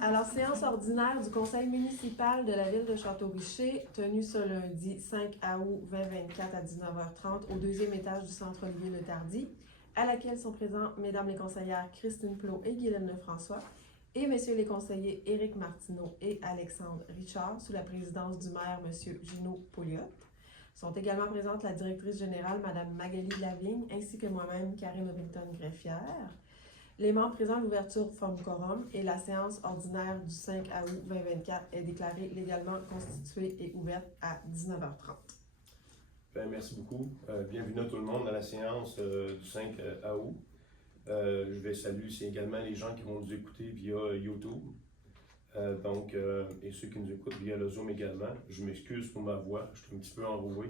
Alors, séance ordinaire du conseil municipal de la ville de Château-Richer, tenue ce lundi 5 août 2024 à 19h30 au deuxième étage du centre Olivier Le Tardy, à laquelle sont présents mesdames les conseillères Christine Plot et Guylaine Lefrançois et messieurs les conseillers Éric Martineau et Alexandre Richard, sous la présidence du maire monsieur Gino Pouliot. Sont également présentes la directrice générale madame Magali Lavigne ainsi que moi-même Karine Ovington-Greffière. Les membres présents à l'ouverture forment quorum et la séance ordinaire du 5 août 2024 est déclarée légalement constituée et ouverte à 19h30. Bien, merci beaucoup. Bienvenue à tout le monde à la séance du 5 août. Je vais saluer également les gens qui vont nous écouter via YouTube. Et ceux qui nous écoutent via le Zoom également. Je m'excuse pour ma voix, je suis un petit peu enroué.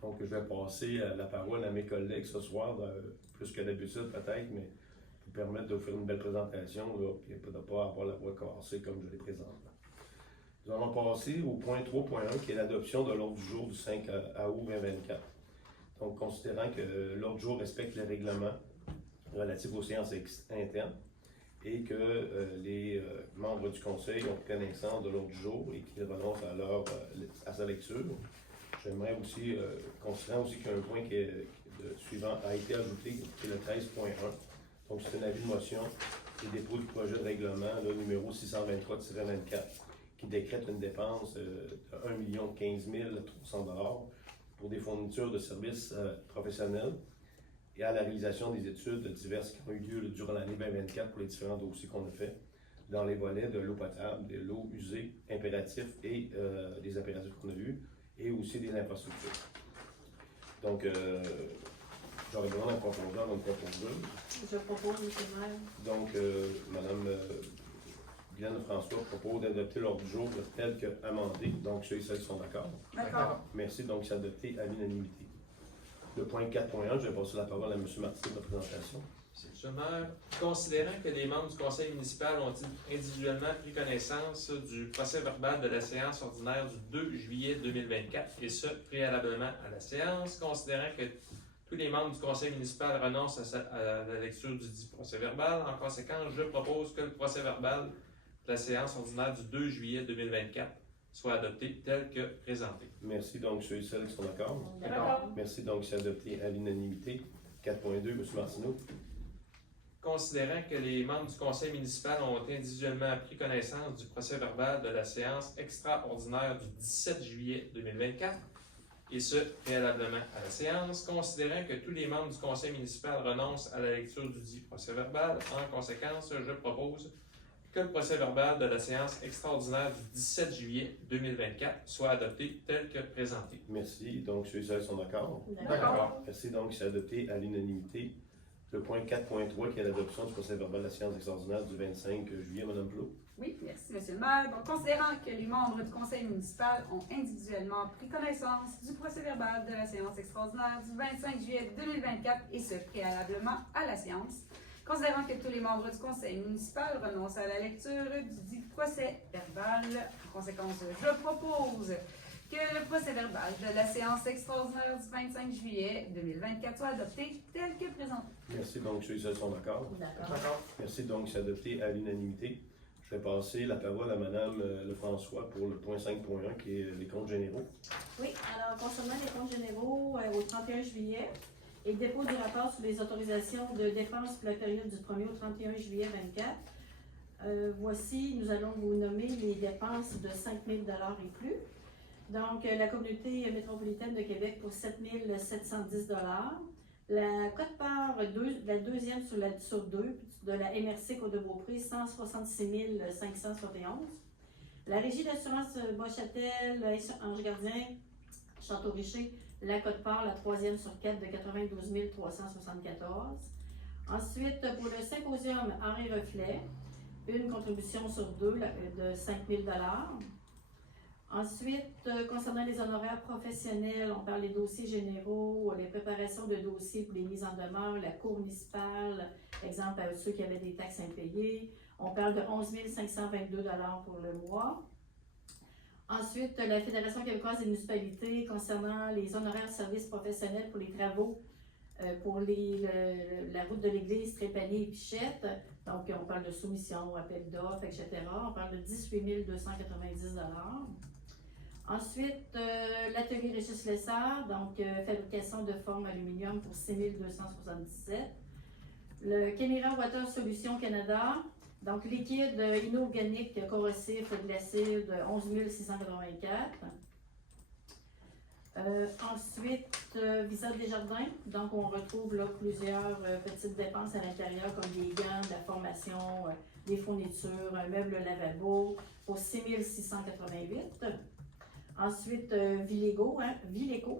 Donc, je vais passer la parole à mes collègues ce soir, plus que d'habitude peut-être, mais pour permettre de vous faire une belle présentation et de ne pas avoir la voix cassée comme je l'ai présente. Nous allons passer au point 3.1 qui est l'adoption de l'ordre du jour du 5 août 2024. Donc, considérant que l'ordre du jour respecte les règlements relatifs aux séances internes et que les membres du conseil ont connaissance de l'ordre du jour et qu'ils renoncent à sa lecture, j'aimerais aussi, considérant aussi qu'il y a un point suivant a été ajouté, qui est le 13.1. Donc, c'est un avis de motion et dépôt du projet de règlement, le numéro 623-24, qui décrète une dépense de 1 015 300 $ pour des fournitures de services professionnels et à la réalisation des études diverses qui ont eu lieu durant l'année 2024 pour les différents dossiers qu'on a fait dans les volets de l'eau potable, de l'eau usée, impératifs et des impératifs qu'on a eus, et aussi des infrastructures. Donc, j'aurais besoin d'un proposeur, d'une proposeuse. Je propose, monsieur le maire. Donc, Mme Guylaine Lefrançois propose d'adopter l'ordre du jour tel que amendé. Donc, ceux et celles qui sont d'accord. D'accord. Merci. Donc, c'est adopté à l'unanimité. Le point 4.1, je vais passer la parole à M. Martineau pour la présentation. Monsieur le maire, considérant que les membres du conseil municipal ont individuellement pris connaissance du procès verbal de la séance ordinaire du 2 juillet 2024, et ce, préalablement à la séance, considérant que tous les membres du conseil municipal renoncent à la lecture du dit procès verbal, en conséquence, je propose que le procès verbal de la séance ordinaire du 2 juillet 2024 soit adopté tel que présenté. Merci. Donc, ceux et celles qui sont d'accord. D'accord. Merci. Donc, c'est adopté à l'unanimité. 4.2, M. Martineau. Considérant que les membres du conseil municipal ont individuellement pris connaissance du procès verbal de la séance extraordinaire du 17 juillet 2024, et ce, préalablement à la séance, considérant que tous les membres du conseil municipal renoncent à la lecture du dit procès verbal, en conséquence, je propose que le procès verbal de la séance extraordinaire du 17 juillet 2024 soit adopté tel que présenté. Merci. Donc, ceux et celles sont d'accord. D'accord. Merci. Donc, c'est adopté à l'unanimité. Le point 4.3 qui est l'adoption du procès verbal de la séance extraordinaire du 25 juillet, Mme Plot. Oui, merci, M. le maire. Donc, considérant que les membres du conseil municipal ont individuellement pris connaissance du procès verbal de la séance extraordinaire du 25 juillet 2024 et ce, préalablement à la séance, considérant que tous les membres du conseil municipal renoncent à la lecture du dit procès verbal, en conséquence, je propose que le procès verbal de la séance extraordinaire du 25 juillet 2024 soit adopté tel que présenté. Merci. Donc, ceux et celles sont d'accord. D'accord. Merci. Donc, c'est adopté à l'unanimité. Je vais passer la parole à Mme Lefrançois pour le point 5.1 qui est les comptes généraux. Oui, alors concernant les comptes généraux au 31 juillet et le dépôt du rapport sur les autorisations de dépenses pour la période du 1er au 31 juillet 2024, voici, nous allons vous nommer les dépenses de 5 000 $ et plus. Donc, la communauté métropolitaine de Québec pour 7 710 $. La quote-part, la deuxième sur deux, de la MRC Côte-de-Beaupré, 166 571. La Régie d'assurance Bois-Châtel, Ange-Gardien, Château-Richer, la quote-part, la troisième sur 4 de 92 374. Ensuite, pour le symposium Henri Reflet, une contribution sur deux de 5 000 $. Ensuite, concernant les honoraires professionnels, on parle des dossiers généraux, les préparations de dossiers pour les mises en demeure, la cour municipale, exemple à ceux qui avaient des taxes impayées. On parle de 11 522 $ pour le mois. Ensuite, la Fédération québécoise des municipalités concernant les honoraires de services professionnels pour les travaux Pour la route de l'église Trépanier et Pichette, donc on parle de soumission, appel d'offres, etc. On parle de 18 290 $. Ensuite, l'atelier Régis Lessard, donc fabrication de formes aluminium pour 6 277 $. Le Caméra Water Solutions Canada, donc liquide inorganique corrosif glacé de 11 684 $. Ensuite, Visa Desjardins, donc on retrouve là plusieurs petites dépenses à l'intérieur comme des gants, de la formation, des fournitures, un meuble lavabo pour 6 688 $. Ensuite, Vileco,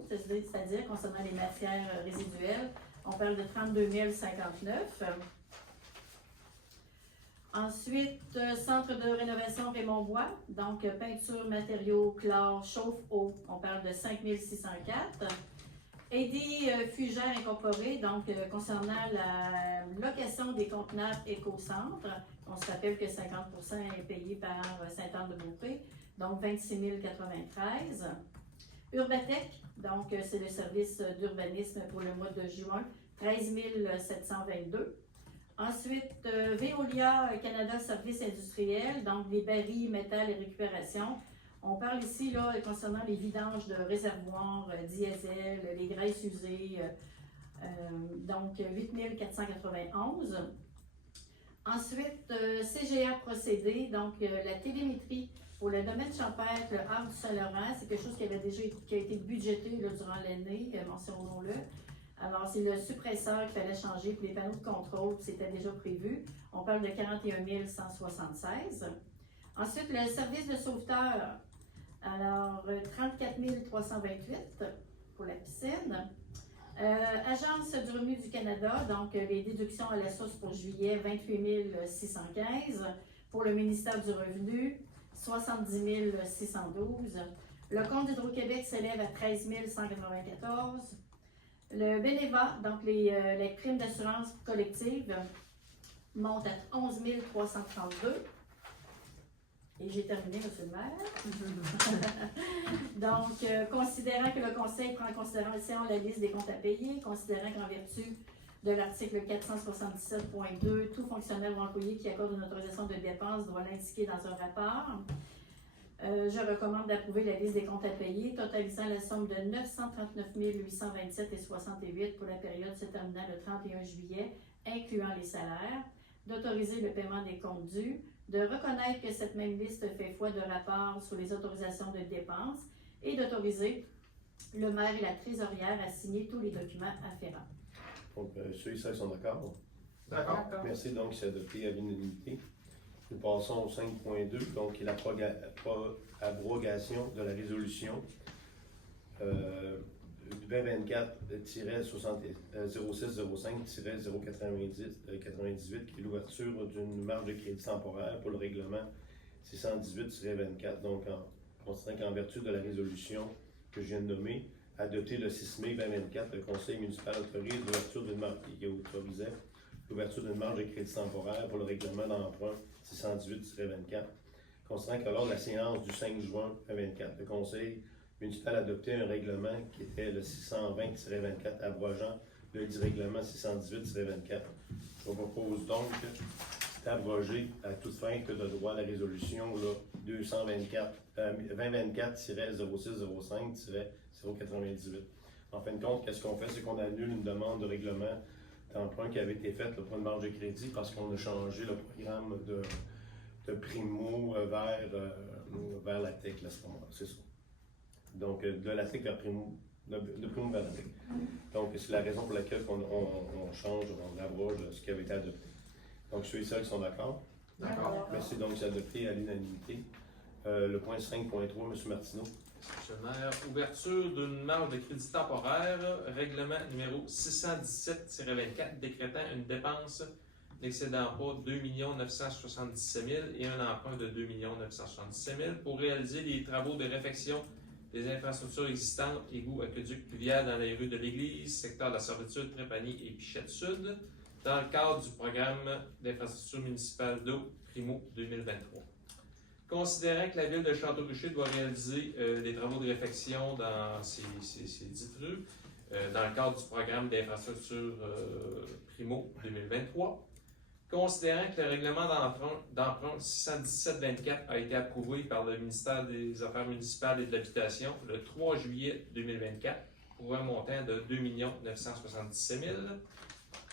c'est-à-dire concernant les matières résiduelles, on parle de 32 059 $. Ensuite, centre de rénovation Raymond Bois, donc peinture, matériaux, chlore, chauffe-eau, on parle de 5 604 $. Aidé Fugère Incorporé, donc concernant la location des conteneurs éco-centre, on se rappelle que 50% est payé par Sainte-Anne-de-Beaupré, donc 26 093 $. Urbatec, donc c'est le service d'urbanisme pour le mois de juin, 13 722 $. Ensuite, Veolia Canada Services industriels, donc des barils, métal et récupération. On parle ici là, concernant les vidanges de réservoirs diesel, les graisses usées, donc 8 491 $. Ensuite, CGA Procédés, donc la télémétrie pour le domaine champêtre, le Havre du Saint-Laurent, c'est quelque chose qui a été budgété là, durant l'année, mentionnons-le. Alors, c'est le suppresseur qu'il fallait changer pour les panneaux de contrôle, c'était déjà prévu. On parle de 41 176 $. Ensuite, le service de sauveteur, alors 34 328 $ pour la piscine. Agence du revenu du Canada, donc les déductions à la source pour juillet, 28 615 $. Pour le ministère du Revenu, 70 612 $. Le compte d'Hydro-Québec s'élève à 13 194 $. Le Beneva, donc les primes d'assurance collective, montent à 11 332 $. Et j'ai terminé, M. le maire. Donc, considérant que le Conseil prend en considération la liste des comptes à payer, considérant qu'en vertu de l'article 477.2, tout fonctionnaire ou employé qui accorde une autorisation de dépense doit l'indiquer dans un rapport. Je recommande d'approuver la liste des comptes à payer, totalisant la somme de 939 827,68 $ pour la période se terminant le 31 juillet, incluant les salaires, d'autoriser le paiement des comptes dus, de reconnaître que cette même liste fait foi de rapports sur les autorisations de dépenses et d'autoriser le maire et la trésorière à signer tous les documents afférents. Donc, ceux et celles sont d'accord? D'accord. Merci, donc c'est adopté à l'unanimité. Nous passons au 5.2, donc qui est l'abrogation de la résolution 2024-0605-098, qui est l'ouverture d'une marge de crédit temporaire pour le règlement 618-24. Donc, considérant qu'en vertu de la résolution que je viens de nommer, adoptée le 6 mai 2024, le Conseil municipal autorise l'ouverture d'une marge qui autorisait l'ouverture d'une marge de crédit temporaire pour le règlement d'emprunt 618-24. Considérant que lors de la séance du 5 juin 2024, le Conseil municipal a adopté un règlement qui était le 620-24, abrogeant le dit règlement 618-24. Je vous propose donc d'abroger à toute fin que de droit la résolution 2024-0605-098. En fin de compte, qu'est-ce qu'on fait? C'est qu'on annule une demande de règlement d'emprunt qui avait été faite pour une marge de crédit parce qu'on a changé le programme de Primo vers la TEC à ce moment-là. C'est ça. Donc, de la TEC vers Primo, de Primo vers la TEC. Donc, c'est la raison pour laquelle on change, on abroge ce qui avait été adopté. Donc, ceux et celles qui sont d'accord? D'accord. Merci, donc c'est adopté à l'unanimité. Le point 5.3, M. Martineau. Monsieur le maire, ouverture d'une marge de crédit temporaire, règlement numéro 617-24, décrétant une dépense n'excédant pas 2 977 000 et un emprunt de 2 977 000 pour réaliser les travaux de réfection des infrastructures existantes, égouts, aqueducs, pluviales dans les rues de l'église, secteur de la servitude, Trépanier et Pichette Sud, dans le cadre du programme d'infrastructure municipale d'eau Primo 2023. Considérant que la ville de Château-Richer doit réaliser des travaux de réfection dans ces dites rues, dans le cadre du programme d'infrastructure Primo 2023. Considérant que le règlement d'emprunt 617-24 a été approuvé par le ministère des Affaires municipales et de l'Habitation le 3 juillet 2024 pour un montant de 2 977 000.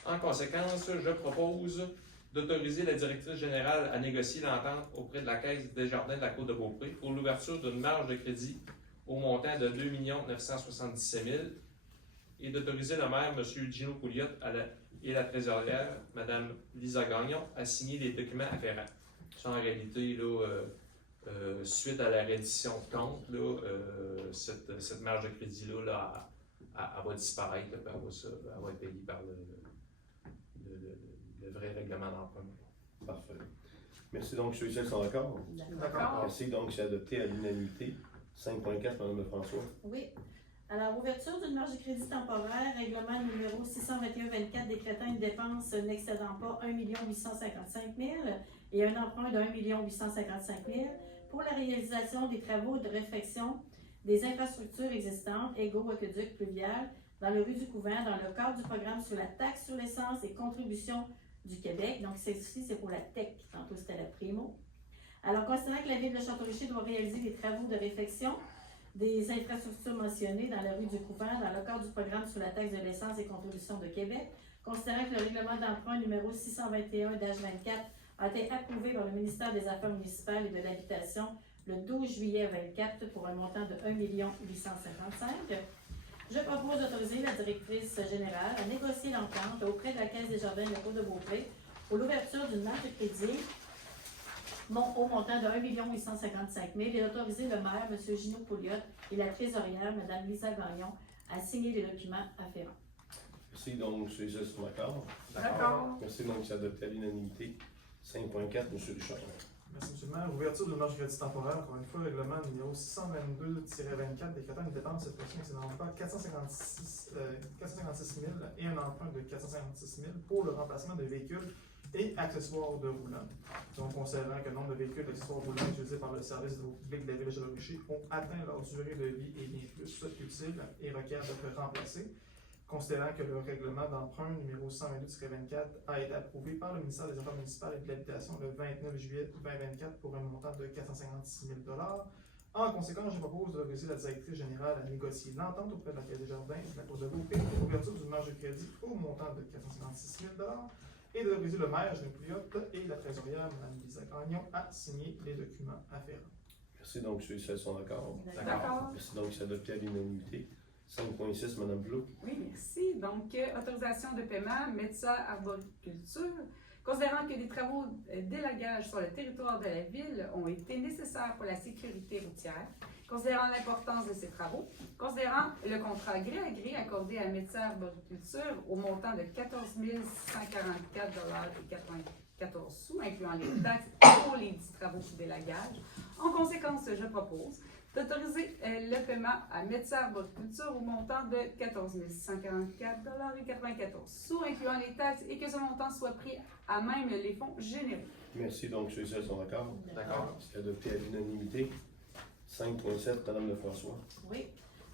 En conséquence, je propose d'autoriser la directrice générale à négocier l'entente auprès de la Caisse des Jardins de la Côte de Beaupré pour l'ouverture d'une marge de crédit au montant de 2 977 000 et d'autoriser le maire, M. Gino Pouliot, et la trésorière, Mme Lisa Gagnon, à signer les documents afférents. Ça, en réalité, là, suite à la reddition de compte, là, cette marge de crédit-là, là, elle va disparaître, là, elle va être payée par le vrai règlement d'emprunt. Parfait. Merci donc, ceux et celles qui sont d'accord. D'accord. Merci donc, c'est adopté à l'unanimité. 5.4, Mme Lefrançois. Oui. Alors, ouverture d'une marge de crédit temporaire, règlement numéro 621-24 décrétant une dépense n'excédant pas 1 855 000 et un emprunt de 1 855 000 pour la réalisation des travaux de réfection des infrastructures existantes, égaux, aqueducs, pluviales, dans le rue du Couvent, dans le cadre du programme sur la taxe sur l'essence et contribution du Québec. Donc, celle-ci, c'est pour la TEC. Tantôt, c'était la Primo. Alors, considérant que la Ville de Château-Richer doit réaliser des travaux de réfection des infrastructures mentionnées dans la rue du Couvent, dans le cadre du programme sur la taxe de l'essence et contribution de Québec, considérant que le règlement d'emprunt numéro 621-24 a été approuvé par le ministère des Affaires municipales et de l'Habitation le 12 juillet 2024 pour un montant de 1 855 000. Je propose d'autoriser la directrice générale à négocier l'entente auprès de la Caisse des Jardins de la Côte de Beaupré pour l'ouverture d'une marge de crédit au montant de 1 855 000 et d'autoriser le maire, M. Gino Pouliot, et la trésorière, Mme Lisa Gagnon, à signer les documents afférents. Merci donc, ceux et celles qui sont d'accord. D'accord. Merci donc, c'est adopté à l'unanimité. 5.4, M. Richard. Merci, M. le maire. Ouverture d'une marge de crédit temporaire, encore une fois, règlement numéro 622-24 décrétant une dépense cette fois-ci n'excédant pas 456 000 et un emprunt de 456 000 pour le remplacement de véhicules et accessoires de roulant. Donc, considérant que le nombre de véhicules et accessoires roulants utilisés par le service de l'eau publique de la Ville de Château-Richer ont atteint leur durée de vie et bien plus utile et requièrent d'être remplacés. Considérant que le règlement d'emprunt numéro 122-24 a été approuvé par le ministère des Affaires municipales et de l'Habitation le 29 juillet 2024 pour un montant de 456 000 En conséquence, je propose d'autoriser la directrice générale à négocier l'entente auprès de la Caisse des Jardins de la Côte de Beaupré pour l'ouverture d'une marge de crédit au montant de 456 000 et d'autoriser le maire, Gino Pouliot, et la trésorière, Mme Lisa Gagnon, à signer les documents afférents. Merci donc, ceux et celles qui sont d'accord. D'accord. Merci donc, c'est adopté à l'unanimité. 5.6, Mme Blot. Oui, merci. Donc, autorisation de paiement, médecin, arboriculture. Considérant que des travaux d'élagage sur le territoire de la Ville ont été nécessaires pour la sécurité routière, considérant l'importance de ces travaux, considérant le contrat gré à gré accordé à médecin arboriculture au montant de 14 144,94 incluant les taxes pour les 10 travaux d'élagage. En conséquence, je propose d'autoriser le paiement à médecin arboriculture au montant de 14 144,94 incluant les taxes, et que ce montant soit pris à même les fonds généraux. Merci donc, ceux et celles qui sont d'accord. D'accord. C'est adopté à l'unanimité. 5.7, Mme Lefrançois. Oui.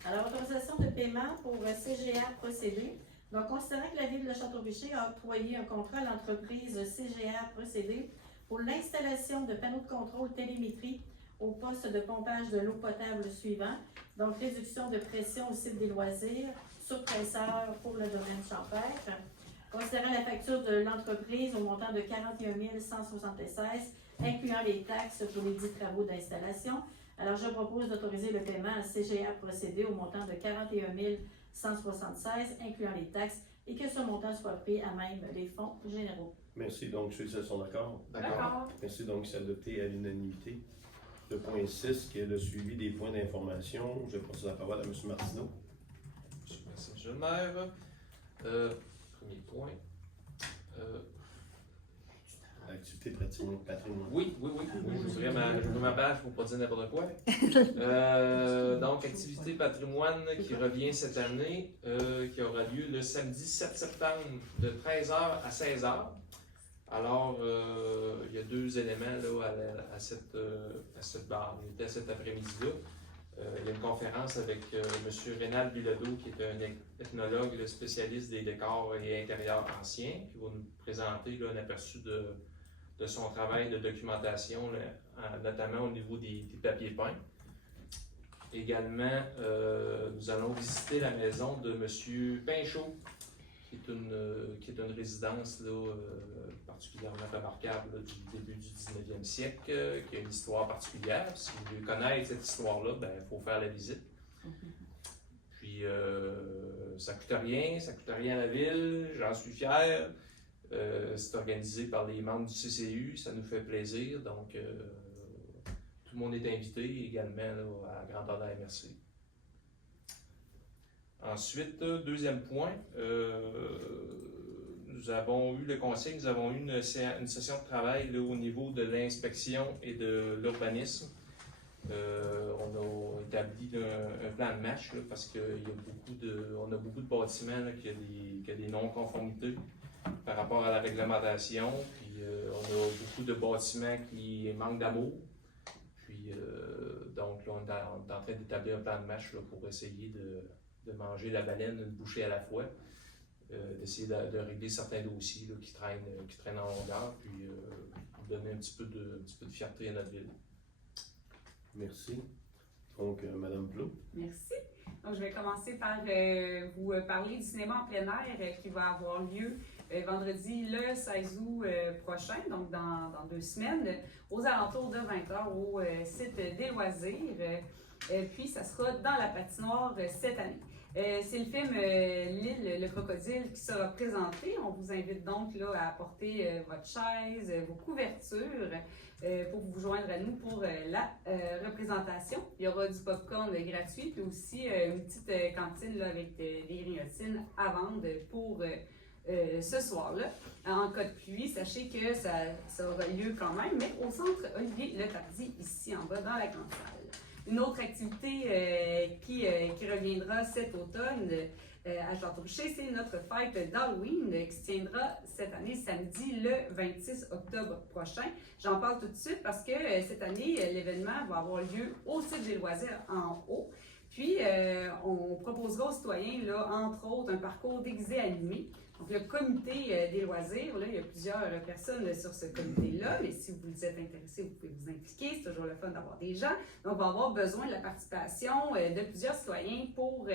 Alors, autorisation de paiement pour CGA Procédé. Donc, considérant que la Ville de Château-Richer a octroyé un contrat à l'entreprise CGA Procédé pour l'installation de panneaux de contrôle télémétrie au poste de pompage de l'eau potable suivant, donc réduction de pression au site des loisirs, surpresseur pour le domaine champêtre. Considérant la facture de l'entreprise au montant de 41 176, incluant les taxes pour les 10 travaux d'installation, alors je propose d'autoriser le paiement à CGA Procédé au montant de 41 176, incluant les taxes, et que ce montant soit pris à même les fonds généraux. Merci donc, ceux et celles qui sont d'accord. D'accord. Merci donc, c'est adopté à l'unanimité. Le point 6, qui est le suivi des points d'information. Je passe la parole à M. Martineau. Merci, M. le maire. Premier point. Activité patrimoine. Oui, j'ouvrais ma page pour ne pas dire n'importe quoi. Donc, activité patrimoine qui revient cette année, qui aura lieu le samedi 7 septembre de 13h à 16h. Alors, il y a deux éléments là, à cette barre, à cet après-midi-là. Il y a une conférence avec M. Rénal Bilodeau, qui est un ethnologue là, spécialiste des décors et intérieurs anciens, qui va nous présenter là, un aperçu de son travail de documentation, là, notamment au niveau des papiers peints. Également, nous allons visiter la maison de M. Pinchot, qui est une résidence là, particulièrement remarquable là, du début du 19e siècle, qui a une histoire particulière. Si vous voulez connaître cette histoire-là, il faut faire la visite. Puis, ça ne coûte rien à la ville, j'en suis fier. C'est organisé par les membres du CCU, ça nous fait plaisir. Donc, tout le monde est invité également là, à Grand Honneur MRC. Ensuite, deuxième point, nous avons eu le conseil, nous avons eu une session de travail là, au niveau de l'inspection et de l'urbanisme. On a établi un plan de match là, parce qu'on a beaucoup de bâtiments là, qui ont des non-conformités par rapport à la réglementation. Puis on a beaucoup de bâtiments qui manquent d'amour. Puis donc là, on est en train d'établir un plan de match là, pour essayer de manger la baleine une bouchée à la fois, d'essayer de régler certains dossiers là, qui traînent en longueur, puis donner un petit peu de fierté à notre ville. Merci. Donc, Madame Plot. Merci. Donc, je vais commencer par vous parler du cinéma en plein air qui va avoir lieu vendredi le 16 août prochain, donc dans 2 semaines, aux alentours de 20h au site des loisirs. Puis, ça sera dans la patinoire cette année. C'est le film L'île, le crocodile qui sera présenté. On vous invite donc là, à apporter votre chaise, vos couvertures pour vous joindre à nous pour la représentation. Il y aura du popcorn gratuit, puis aussi une petite cantine là, avec des grignotines à vendre pour ce soir-là. En cas de pluie, sachez que ça aura lieu quand même, mais au centre Olivier Letardy, ici en bas dans la grande salle. Une autre activité qui reviendra cet automne à Château-Richer, c'est notre fête d'Halloween qui se tiendra cette année samedi le 26 octobre prochain. J'en parle tout de suite parce que cette année, l'événement va avoir lieu au site des loisirs en haut. Puis, on proposera aux citoyens, là, entre autres, un parcours déguisé animé. Donc, le comité des loisirs, là, il y a plusieurs personnes sur ce comité-là, mais si vous êtes intéressé, vous pouvez vous impliquer. C'est toujours le fun d'avoir des gens. Donc, on va avoir besoin de la participation de plusieurs citoyens pour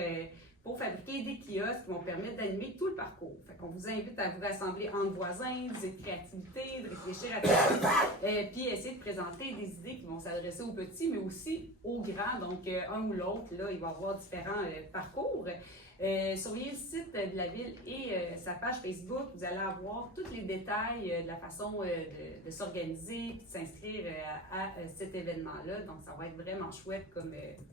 fabriquer des kiosques qui vont permettre d'animer tout le parcours. Fait qu'on vous invite à vous rassembler entre voisins, d'user de créativité, de réfléchir à tout, puis essayer de présenter des idées qui vont s'adresser aux petits, mais aussi aux grands. Donc, un ou l'autre, là, il va y avoir différents parcours. Surveillez le site de la ville et sa page Facebook. Vous allez avoir tous les détails de la façon de s'organiser et de s'inscrire à cet événement-là. Donc, ça va être vraiment chouette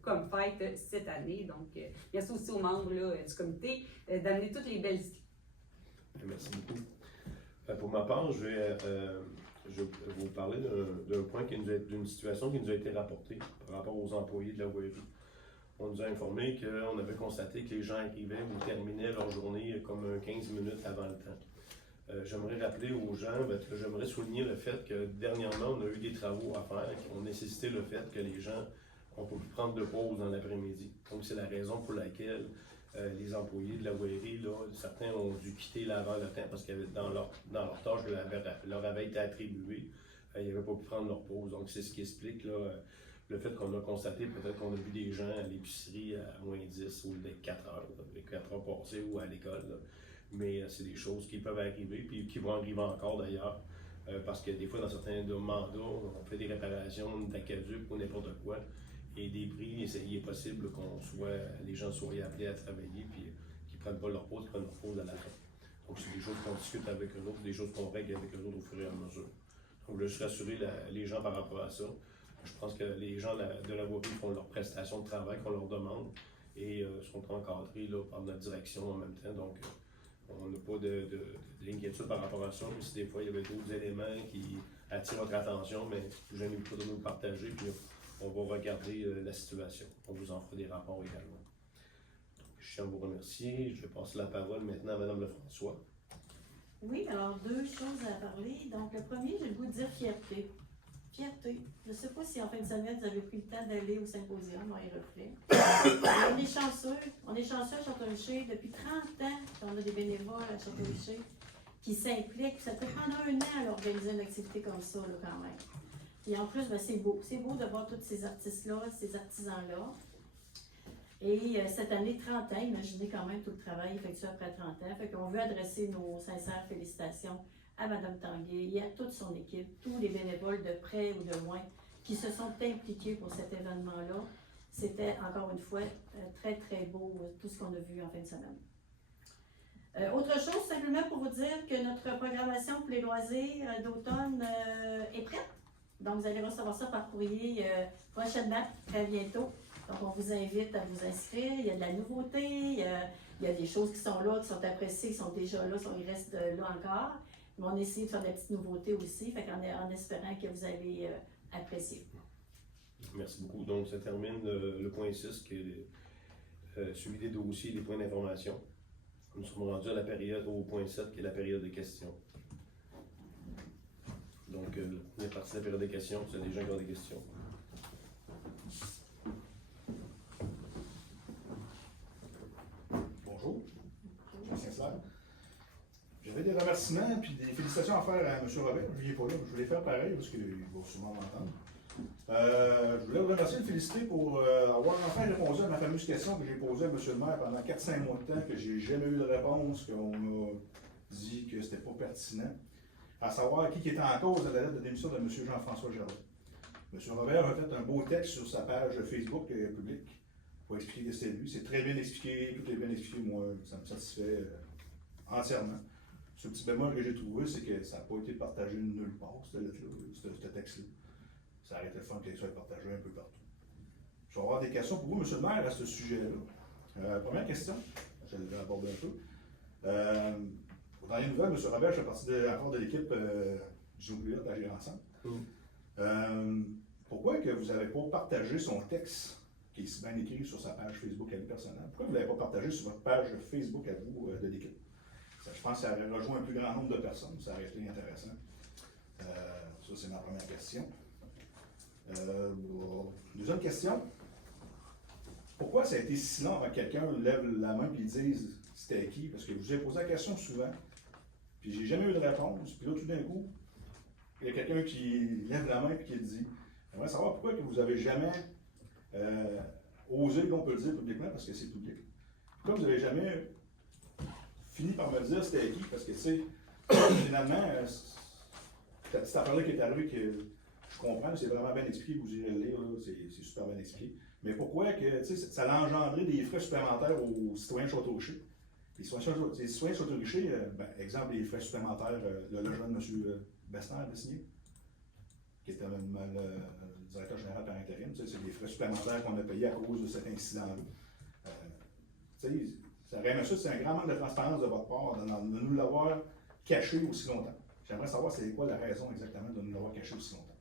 comme fête cette année. Donc, merci aussi aux membres là, du comité d'amener toutes les belles idées. Merci beaucoup. Pour ma part, je vais vous parler d'un point d'une situation qui nous a été rapportée par rapport aux employés de la voirie. On nous a informé qu'on avait constaté que les gens arrivaient ou terminaient leur journée comme 15 minutes avant le temps. J'aimerais rappeler aux gens, j'aimerais souligner le fait que dernièrement, on a eu des travaux à faire qui ont nécessité le fait que les gens n'ont pas pu prendre de pause dans l'après-midi. Donc, c'est la raison pour laquelle les employés de la voirie, là, certains ont dû quitter l'avant le temps parce que dans leur tâche leur avait été attribuée. Ils n'avaient pas pu prendre leur pause. Donc, c'est ce qui explique là, le fait qu'on a constaté, peut-être qu'on a vu des gens à l'épicerie à moins 10 ou les 4 heures, les 4 heures passées ou à l'école. Mais c'est des choses qui peuvent arriver, puis qui vont arriver encore d'ailleurs, parce que des fois, dans certains mandats, on fait des réparations d'aqueduc ou n'importe quoi, et des prix, il est possible les gens soient appelés à travailler, puis qu'ils ne prennent pas leur pause, ils prennent leur pause à la fin. Donc, c'est des choses qu'on discute avec eux autres, des choses qu'on règle avec eux autres au fur et à mesure. Donc, je veux juste rassurer les gens par rapport à ça. Je pense que les gens de la voirie font leur prestation de travail qu'on leur demande et sont encadrés là, par notre direction en même temps. Donc, on n'a pas d'inquiétude par rapport à ça. Mais si des fois il y avait d'autres éléments qui attirent votre attention, mais je n'ai pas de nous partager, puis on va regarder la situation. On vous en fera des rapports également. Donc, je tiens à vous remercier. Je vais passer la parole maintenant à Mme Lefrançois. Oui, alors 2 choses à parler. Donc, le premier, j'ai le goût de dire fierté. fierté. Je ne sais pas si en fin de semaine, vous avez pris le temps d'aller au symposium dans les reflets. On est chanceux à Château-Richer. Depuis 30 ans qu'on a des bénévoles à Château-Richer qui s'impliquent. Ça peut prendre 1 an à organiser une activité comme ça, là, quand même. Et en plus, ben, c'est beau. C'est beau de voir tous ces artistes-là, ces artisans-là. Et cette année, 30 ans, imaginez quand même tout le travail effectué après 30 ans. Fait qu'on veut adresser nos sincères félicitations à Mme Tanguay et à toute son équipe, tous les bénévoles de près ou de loin qui se sont impliqués pour cet événement-là. C'était, encore une fois, très, très beau, tout ce qu'on a vu en fin de semaine. Autre chose, simplement pour vous dire que notre programmation pour les loisirs d'automne est prête. Donc, vous allez recevoir ça par courrier prochainement, très bientôt. Donc, on vous invite à vous inscrire. Il y a de la nouveauté, il y a des choses qui sont là, qui sont appréciées, qui sont déjà là, ils restent là encore. Mais on essaie de faire des petites nouveautés aussi, en espérant que vous allez apprécier. Merci beaucoup. Donc, ça termine le point 6, qui est celui des dossiers et des points d'information. Nous sommes rendus à la période, au point 7, qui est la période de questions. Donc, on est parti de la période de questions. S'il y a des gens qui ont des questions. Bonjour, Jean Saint-Clair. J'avais des remerciements et des félicitations à faire à M. Robert. Lui, il n'est pas là, je voulais faire pareil parce qu'il va sûrement m'entendre. Je voulais vous remercier et le féliciter pour avoir enfin répondu à ma fameuse question que j'ai posée à M. le maire pendant 4-5 mois de temps, que j'ai jamais eu de réponse, qu'on m'a dit que c'était pas pertinent, à savoir qui était en cause de la lettre de démission de M. Jean-François Gervais. M. Robert a fait un beau texte sur sa page Facebook publique pour expliquer que c'était lui. C'est très bien expliqué, tout est bien expliqué, moi, ça me satisfait entièrement. Ce petit bémol que j'ai trouvé, c'est que ça n'a pas été partagé nulle part, cette lettre-là, ce texte-là. Ça aurait été le fun que soit partagé un peu partout. Je vais avoir des questions pour vous, M. le maire, à ce sujet-là. Première question, je vais l'aborder un peu. Aux dernières nouvelles, M. Robert, je fais partie encore de l'équipe du Nouveau d'Agir ensemble. Pourquoi que vous n'avez pas partagé son texte, qui est si bien écrit sur sa page Facebook à lui personnelle? Pourquoi vous ne l'avez pas partagé sur votre page Facebook à vous de l'équipe? Je pense que ça aurait rejoint un plus grand nombre de personnes, ça aurait été intéressant. Ça, c'est ma première question. Deuxième question. Pourquoi ça a été si long avant que quelqu'un lève la main et dise c'était qui? Parce que je vous ai posé la question souvent, puis j'ai jamais eu de réponse. Puis là, tout d'un coup, il y a quelqu'un qui lève la main et qui le dit. J'aimerais savoir pourquoi que vous n'avez jamais osé, on peut le dire publiquement parce que c'est public. Pourquoi vous n'avez jamais fini par me dire c'était qui? Parce que, tu sais, finalement, cette affaire-là qui est arrivée, que je comprends, c'est vraiment bien expliqué, vous irez le lire, c'est super bien expliqué. Mais pourquoi que, tu sais, ça a engendré des frais supplémentaires aux citoyens de Château-Richer? Les citoyens de Château-Richer, exemple, les frais supplémentaires, le logement de M. Bessner, qui était le directeur général par intérim, tu sais, c'est des frais supplémentaires qu'on a payés à cause de cet incident-là. Tu sais, ça aurait aimé ça, c'est un grand manque de transparence de votre part de nous l'avoir caché aussi longtemps. J'aimerais savoir c'est quoi la raison exactement de nous l'avoir caché aussi longtemps.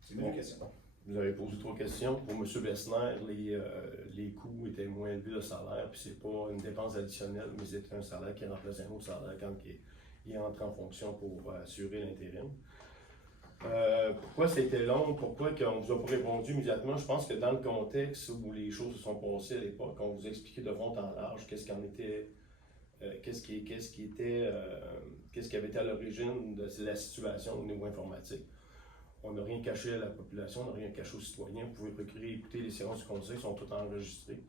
C'est une bonne question. Vous avez posé 3 questions. Pour M. Bessner, les coûts étaient moins élevés de salaire, puis c'est pas une dépense additionnelle, mais c'est un salaire qui remplace un autre salaire quand il entre en fonction pour assurer l'intérim. Pourquoi c'était long? Pourquoi on ne vous a pas répondu immédiatement? Je pense que dans le contexte où les choses se sont passées à l'époque, on vous expliquait de fond en large qu'est-ce qui avait été à l'origine de la situation au niveau informatique. On n'a rien caché à la population, on n'a rien caché aux citoyens. Vous pouvez procurer, écouter les séances du conseil, sont toutes enregistrées.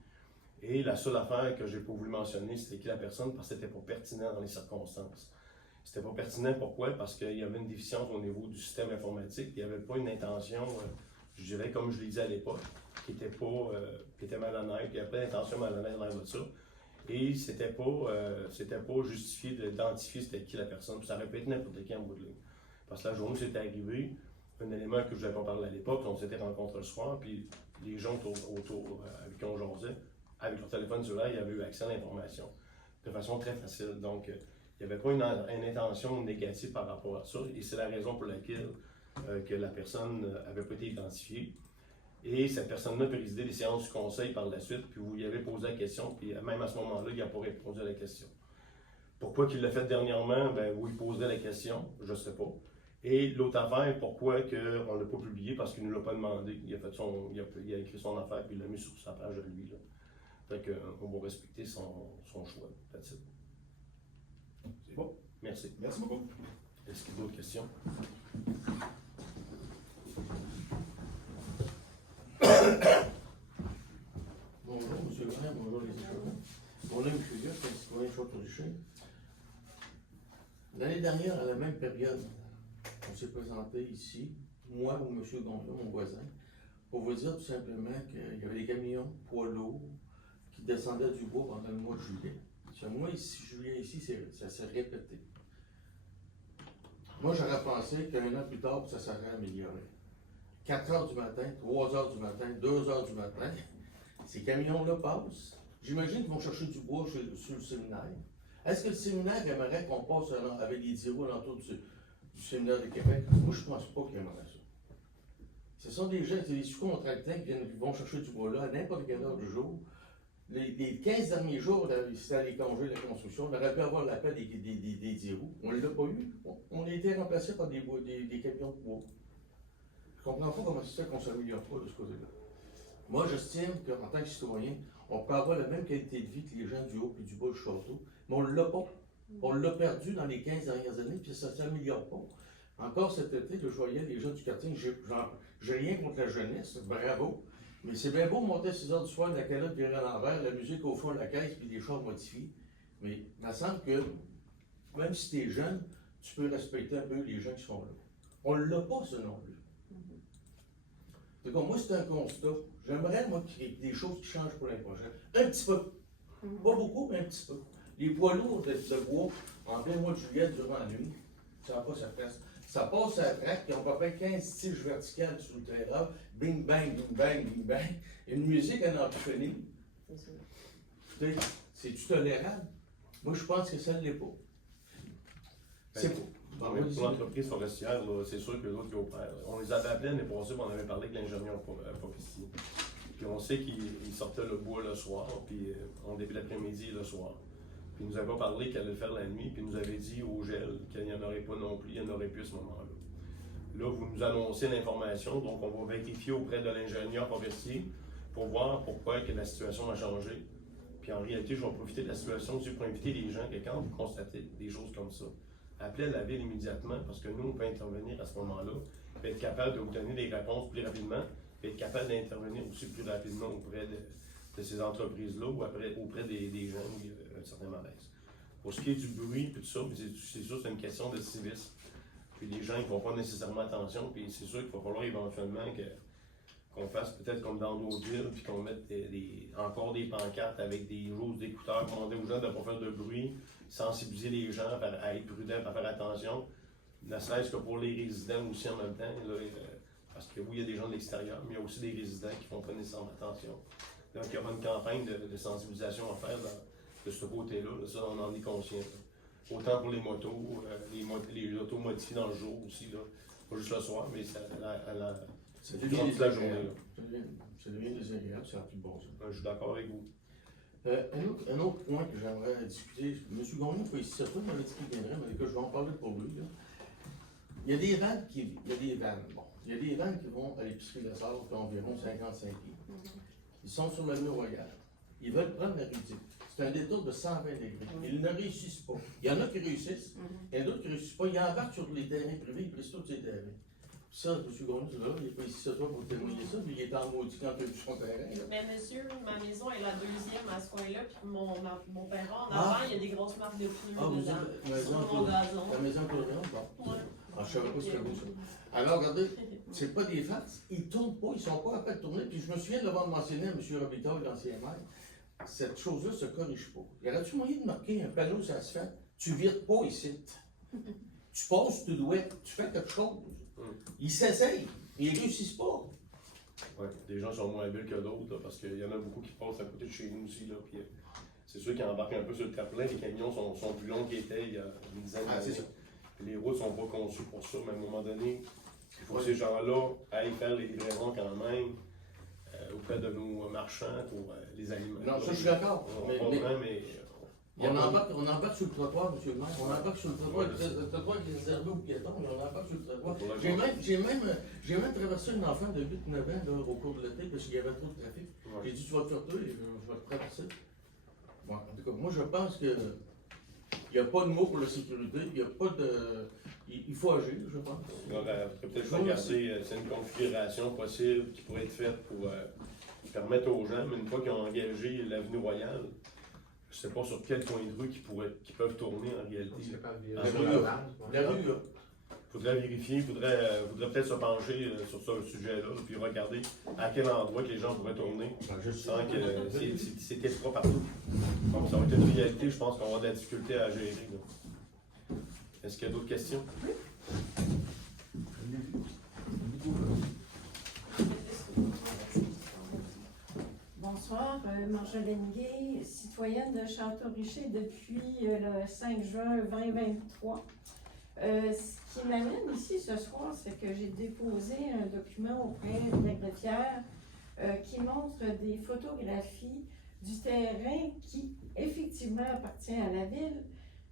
Et la seule affaire que je n'ai pas voulu mentionner, c'était qui la personne, parce que c'était pas pertinent dans les circonstances. C'était pas pertinent, pourquoi? Parce qu'il y avait une déficience au niveau du système informatique, il n'y avait pas une intention, je dirais, comme je l'ai dit à l'époque, qui était malhonnête, il n'y avait pas d'intention malhonnête dans ça. Et c'était pas justifié d'identifier c'était qui la personne, puis ça aurait pu être n'importe qui en bout de ligne. Parce que la journée où c'était arrivé, un élément que je vous avais pas parlé à l'époque, on s'était rencontrés le soir, puis les gens autour avec qui on jasait, avec leur téléphone cellulaire, ils avaient eu accès à l'information de façon très facile. Donc, il n'y avait pas une intention négative par rapport à ça, et c'est la raison pour laquelle que la personne n'avait pas été identifiée. Et cette personne-là présidait les séances du conseil par la suite, puis vous lui avez posé la question, puis même à ce moment-là, il n'a pas répondu à la question. Pourquoi qu'il l'a fait dernièrement? Ben, vous lui posez la question, je ne sais pas. Et l'autre affaire, pourquoi on ne l'a pas publié? Parce qu'il ne nous l'a pas demandé. Il a écrit son affaire puis il l'a mis sur sa page à lui. Là. Fait qu'on va respecter son choix. That's it. C'est bon. Merci. Merci beaucoup. Est-ce qu'il y a d'autres questions? Bonjour, M. Grant, bonjour les échevins. Mon nom est M. Gus, je suis citoyen de Château-Richer. L'année dernière, à la même période, on s'est présenté ici, moi ou M. Gondon, mon voisin, pour vous dire tout simplement qu'il y avait des camions poids lourds qui descendaient du bois pendant le mois de juillet. Ce mois de juillet ici, ça s'est répété. Moi, j'aurais pensé qu'un an plus tard, ça serait amélioré. 4 heures du matin, 3 heures du matin, 2 heures du matin, ces camions-là passent. J'imagine qu'ils vont chercher du bois sur le séminaire. Est-ce que le séminaire aimerait qu'on passe avec des 10 roues alentour du séminaire de Québec? Moi, je ne pense pas qu'ils aimeraient ça. Ce sont des gens, c'est des sous-contractants qui vont chercher du bois là à n'importe quelle heure du jour. Les 15 derniers jours, c'était les congés de la construction, on aurait pu avoir l'appel des 10 roues. On ne l'a pas eu. On a été remplacé par des camions de bois. Je ne comprends pas comment c'est fait qu'on ne s'améliore pas de ce côté-là. Moi, j'estime qu'en tant que citoyen, on peut avoir la même qualité de vie que les gens du haut et du bas du château, mais on ne l'a pas. On l'a perdu dans les 15 dernières années, puis ça ne s'améliore pas. Encore cet été, je voyais les gens du quartier, j'ai rien contre la jeunesse, bravo, mais c'est bien beau monter à 6 heures du soir, la calotte virée à l'envers, la musique au fond de la caisse, puis les chars modifiés. Mais il me semble que, même si tu es jeune, tu peux respecter un peu les gens qui sont là. On ne l'a pas, ce non plus. Donc, moi, c'est un constat. J'aimerais, moi, qu'il y ait des choses qui changent pour l'année prochaine. Un petit peu. Pas beaucoup, mais un petit peu. Les poids lourds de bois, en plein mois de juillet, durant la nuit, ça n'a pas sa place. Ça passe à la traque, puis on peut faire 15 tiges verticales sur le terrain, bing bang, bing bang, bing bang. Une musique à n'en plus finir. C'est-tu tolérable? Moi, je pense que ça ne l'est pas. C'est pas. Pour l'entreprise forestière, c'est sûr que les autres qui opèrent. On les avait appelés l'année passée, on avait parlé avec l'ingénieur forestier. Puis on sait qu'il sortait le bois le soir, puis en début d'après-midi le soir. Puis il nous avait pas parlé qu'il allait le faire la nuit, puis il nous avait dit au gel qu'il n'y en aurait pas non plus, il n'y en aurait plus à ce moment-là. Là, vous nous annoncez l'information, donc on va vérifier auprès de l'ingénieur forestier pour voir pourquoi que la situation a changé. Puis en réalité, je vais profiter de la situation aussi pour inviter les gens que quand vous constatez des choses comme ça, appelez la ville immédiatement, parce que nous, on peut intervenir à ce moment-là, puis être capable de vous donner des réponses plus rapidement, puis être capable d'intervenir aussi plus rapidement auprès de ces entreprises-là ou auprès des gens où il y a un certain malaise. Pour ce qui est du bruit, puis tout ça, c'est sûr, c'est une question de civisme. Puis les gens, ils ne font pas nécessairement attention, puis c'est sûr qu'il va falloir éventuellement qu'on fasse peut-être comme dans d'autres villes, puis qu'on mette encore des pancartes avec des roues d'écouteurs, demander aux gens de ne pas faire de bruit, sensibiliser les gens à être prudents, à faire attention, ne serait-ce que pour les résidents aussi en même temps, là, parce que oui, il y a des gens de l'extérieur, mais il y a aussi des résidents qui ne font pas nécessairement attention. Donc il y aura une campagne de sensibilisation à faire de ce côté-là, ça on en est conscient. Là. Autant pour les motos, les autos modifiées dans le jour aussi, là. Pas juste le soir, mais ça devient la journée. Ça devient désagréable, ça n'a plus de bon sens. Je suis d'accord avec vous. Un autre point que j'aimerais discuter, M. Gagnon n'est pas ici, c'est toi qui m'avais dit qu'il viendrait, mais que je vais en parler pour lui. Là. Il y a des vannes qui vont à l'épicerie La Salle, qui ont environ 55 pieds. Ils sont sur l'avenue Royale. Ils veulent prendre la rue Dick. C'est un détour de 120 degrés. Ils ne réussissent pas. Il y en a qui réussissent, il y en a d'autres qui ne réussissent pas. Ils embarquent sur les terrains privés, ils brisent tous ces terrains. Ça, M. Gagnon, il n'est pas ici ce soir pour témoigner ça, puis il est en maudit quand il a vu son terrain. Là. Mais monsieur, ma maison est la deuxième à ce coin-là, puis mon perron, en avant, il y a des grosses marques de pneus dedans. Sur mon gazon. La maison Claudien, bon. Ouais. Je ne savais pas c'était beau ça. Alors, regardez, c'est pas des farces, ils ne tournent pas, ils ne sont pas à fait de tourner. Puis je me souviens de l'avoir mentionné à M. Robitaille, l'ancien maire. Cette chose-là ne se corrige pas. Y aurait-tu moyen de marquer un panneau sur l'asphalte? Tu ne vires pas ici. Tu passes, tu dois, tu fais quelque chose. Ils s'essayent, ils ne réussissent pas. Oui, des gens sont moins habiles que d'autres, parce qu'il y en a beaucoup qui passent à côté de chez nous aussi. Là, puis, c'est sûr qu'ils embarquent un peu sur le train-plein. Les camions sont plus longs qu'ils étaient il y a une dizaine d'années. Les routes ne sont pas conçues pour ça, mais à un moment donné, il faut que ces gens-là aillent faire les livraisons quand même auprès de nos marchands pour les aliments. Non, ça je suis d'accord. On embarque sur le trottoir, monsieur le maire. On embarque sur le trottoir. Le trottoir qui est réservé aux piétons, mais on embarque sur le trottoir. J'ai même traversé un enfant de 8-9 ans là, au cours de l'été parce qu'il y avait trop de trafic. Ouais. J'ai dit, tu vas te faire tuer, je vais te traverser. Bon, en tout cas, moi, je pense que il n'y a pas de mot pour la sécurité. Il y a pas de... Il faut agir, je pense. On pourrait peut-être regarder c'est une configuration possible qui pourrait être faite pour permettre aux gens, mais une fois qu'ils ont engagé l'avenue Royale, je ne sais pas sur quel coin de rue qui peuvent tourner en réalité. La rue, là. Il faudrait vérifier, il faudrait peut-être se pencher sur ce sujet-là, puis regarder à quel endroit que les gens pourraient tourner sans que c'est étroit partout. Donc ça va être une réalité, je pense qu'on va avoir de la difficulté à gérer. Est-ce qu'il y a d'autres questions? Bonsoir, Marjolaine Gay, citoyenne de Château-Richer depuis le 5 juin 2023. Ce qui m'amène ici ce soir, c'est que j'ai déposé un document auprès de la greffière qui montre des photographies du terrain qui effectivement appartient à la ville,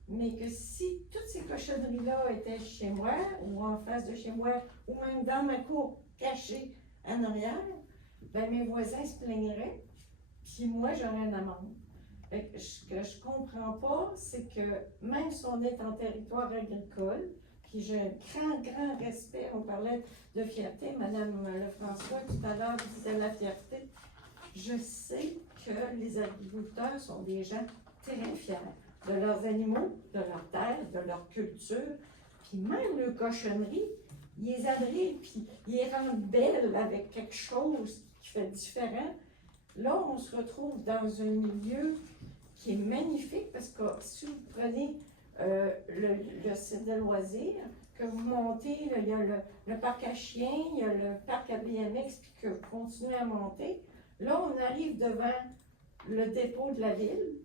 mais que si toutes ces cochonneries-là étaient chez moi, ou en face de chez moi, ou même dans ma cour cachée en arrière, ben mes voisins se plaigneraient, puis moi j'aurais une amende. Ce que je comprends pas, c'est que même si on est en territoire agricole, puis j'ai un grand respect, on parlait de fierté, Madame Lefrançois tout à l'heure disait la fierté, je sais que les agriculteurs sont des gens très fiers de leurs animaux, de leur terre, de leur culture, puis même le cochonnerie, ils les abritent, puis ils les rendent belles avec quelque chose qui fait différent. Là, on se retrouve dans un milieu qui est magnifique parce que si vous prenez le site de loisirs, que vous montez, là, il y a le parc à chiens, il y a le parc à BMX, puis que vous continuez à monter, là, on arrive devant le dépôt de la ville,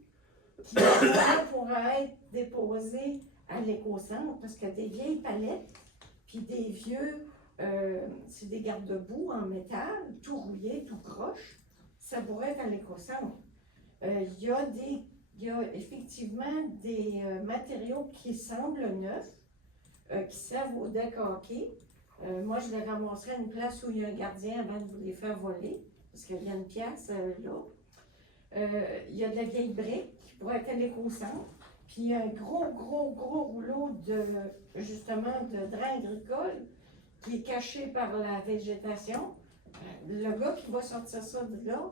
qui pourra être déposé à l'éco-centre parce qu'il y a des vieilles palettes, puis des vieux, c'est des garde-boue en métal, tout rouillé, tout croche, ça pourrait être à l'éco-centre. Il y a effectivement des matériaux qui semblent neufs, qui servent au deck hockey. Moi, je les ramasserais à une place où il y a un gardien avant de vous les faire voler, parce qu'il y a une pièce là. Il y a de la vieille brique qui pourrait être à l'éco-centre. Puis il y a un gros rouleau justement de drain agricole qui est caché par la végétation. Le gars qui va sortir ça de là,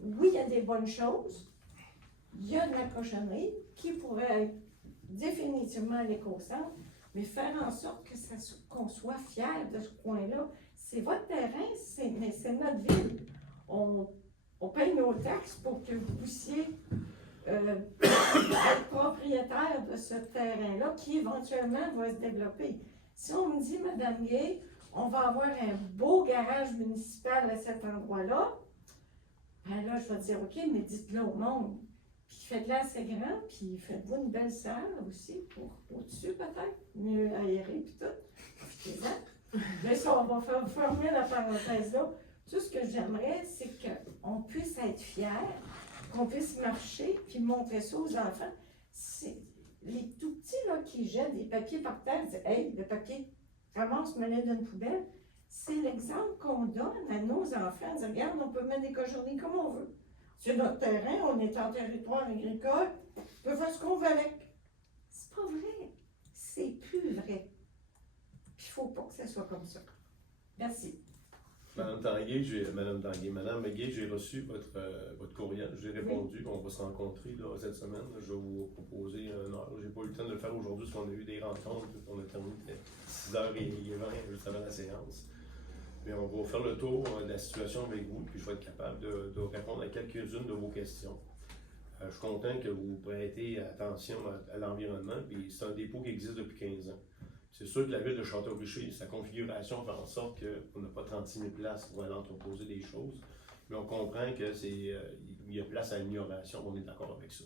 oui, il y a des bonnes choses, il y a de la cochonnerie qui pourrait être définitivement à l'éco-centre, mais faire en sorte qu'on soit fiers de ce coin-là. C'est votre terrain, mais c'est notre ville. On paye nos taxes pour que vous puissiez être propriétaire de ce terrain-là qui éventuellement va se développer. Si on me dit, Madame Gay, on va avoir un beau garage municipal à cet endroit-là, ben là, je vais dire, OK, mais dites-le au monde. Puis faites-le assez grand, puis faites-vous une belle salle aussi, pour au-dessus peut-être, mieux aéré puis tout. Profitez-en. Mais ça, on va fermer la parenthèse là. Tout ce que j'aimerais, c'est qu'on puisse être fiers, qu'on puisse marcher, puis montrer ça aux enfants. C'est les tout petits là, qui jettent des papiers par terre, disent, hey, le papier, ramasse-le dans une poubelle. C'est l'exemple qu'on donne à nos enfants. Dire, regarde, on peut mettre des cochonneries comme on veut. C'est notre terrain, on est en territoire agricole, on peut faire ce qu'on veut avec. C'est pas vrai. C'est plus vrai. Puis il faut pas que ça soit comme ça. Merci. Madame Tanguay, j'ai reçu votre courriel, j'ai répondu, on va se rencontrer là, cette semaine. Je vais vous proposer une heure. J'ai pas eu le temps de le faire aujourd'hui parce qu'on a eu des rencontres, on a terminé à 6h20 juste avant la séance. Mais on va faire le tour de la situation avec vous, puis je vais être capable de répondre à quelques-unes de vos questions. Je suis content que vous prêtez attention à l'environnement, puis c'est un dépôt qui existe depuis 15 ans. C'est sûr que la ville de Château-Richer, sa configuration fait en sorte qu'on n'a pas 36 000 places pour aller entreposer des choses, mais on comprend qu'il y a place à l'amélioration, on est d'accord avec ça.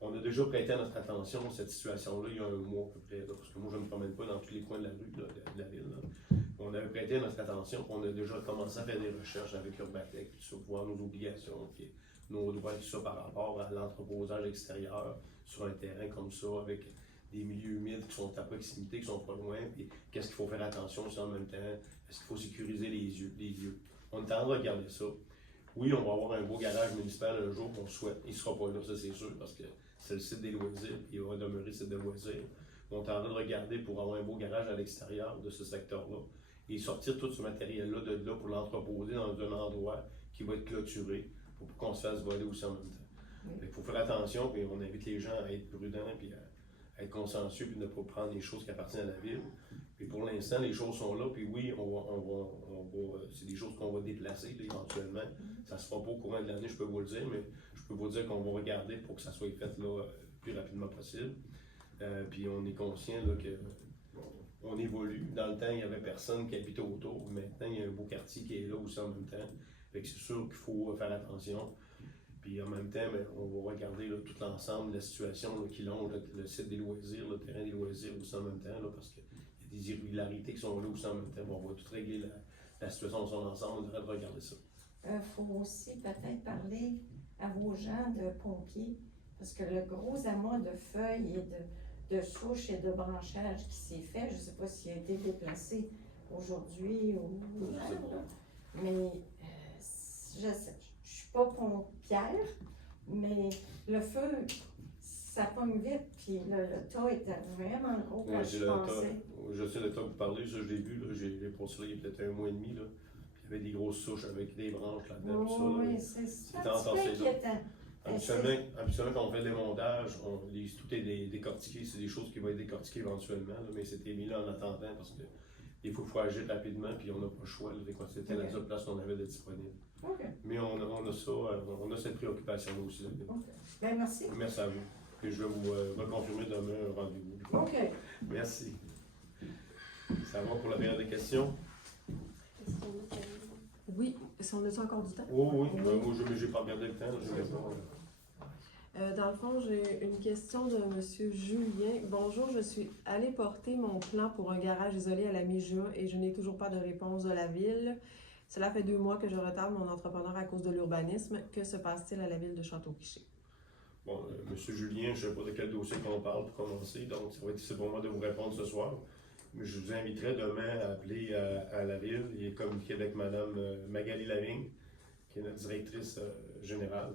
On a déjà prêté notre attention à cette situation-là il y a un mois à peu près, là, parce que moi je ne me promène pas dans tous les coins de la rue là, de la ville. Là. On avait prêté notre attention, on a déjà commencé à faire des recherches avec Urbatec, pour voir nos obligations, puis nos droits, tout ça par rapport à l'entreposage extérieur sur un terrain comme ça, avec des milieux humides qui sont à proximité, qui sont pas loin, puis qu'est-ce qu'il faut faire attention aussi en même temps, est-ce qu'il faut sécuriser les lieux. On est en train de regarder ça. Oui, on va avoir un beau garage municipal un jour qu'on souhaite. Il ne sera pas là, ça c'est sûr, parce que c'est le site des loisirs, puis il va demeurer site de loisirs. On est en train de regarder pour avoir un beau garage à l'extérieur de ce secteur-là et sortir tout ce matériel-là de là pour l'entreposer dans un endroit qui va être clôturé pour qu'on se fasse voler aussi en même temps. Il faut faire attention, puis on invite les gens à être prudents, puis à être consensueux, puis de ne pas prendre les choses qui appartiennent à la ville. Puis pour l'instant, les choses sont là, puis oui, c'est des choses qu'on va déplacer là, éventuellement. Ça ne se fera pas au courant de l'année, je peux vous le dire, mais je peux vous dire qu'on va regarder pour que ça soit fait là, le plus rapidement possible. Puis on est conscient là, qu'on évolue. Dans le temps, il n'y avait personne qui habitait autour. Maintenant, il y a un beau quartier qui est là aussi en même temps. Fait que c'est sûr qu'il faut faire attention. Puis en même temps, on va regarder là, tout l'ensemble, la situation là, qui longe le site des loisirs, le terrain des loisirs aussi en même temps, là, parce qu'il y a des irrégularités qui sont là aussi en même temps. Bon, on va tout régler la situation dans son ensemble, on devrait regarder ça. Faut aussi peut-être parler à vos gens de pompiers, parce que le gros amas de feuilles et de souches et de branchages qui s'est fait, je ne sais pas s'il a été déplacé aujourd'hui ou hier, là, mais je ne suis pas pompière, mais le feu, ça pogne vite, puis le tas était vraiment gros quand je pensais. Je sais le tas que vous parlez, ça je l'ai vu, j'ai passé là il y a peut-être un mois et demi, là. Il y avait des grosses souches avec des branches là-dedans, tout ça. Oui, c'est un petit peu inquiétant. Habituellement, quand on fait le démontage, tout est décortiqué, c'est des choses qui vont être décortiquées éventuellement, là, mais c'était mis là en attendant parce que des fois, il faut agir rapidement, puis on n'a pas le choix. C'était la seule place qu'on avait de disponible. Okay. Mais on a ça, on a cette préoccupation-là aussi. Okay. Ben, merci. Merci à vous. Et je vais vous reconfirmer demain un rendez-vous. OK. Merci. Ça va pour la période de questions? Oui, si on a encore du temps? Oui. Moi, je n'ai pas regardé le temps. Dans le fond, j'ai une question de M. Julien. Bonjour, je suis allée porter mon plan pour un garage isolé à la mi-juin et je n'ai toujours pas de réponse de la ville. Cela fait 2 mois que je retarde mon entrepreneur à cause de l'urbanisme. Que se passe-t-il à la ville de Château-Richer? Bon, M. Julien, je ne sais pas de quel dossier qu'on parle pour commencer, donc ça va être difficile pour moi de vous répondre ce soir. Mais je vous inviterai demain à appeler à la ville et communiquer avec Mme Magali Lavigne, qui est notre directrice générale.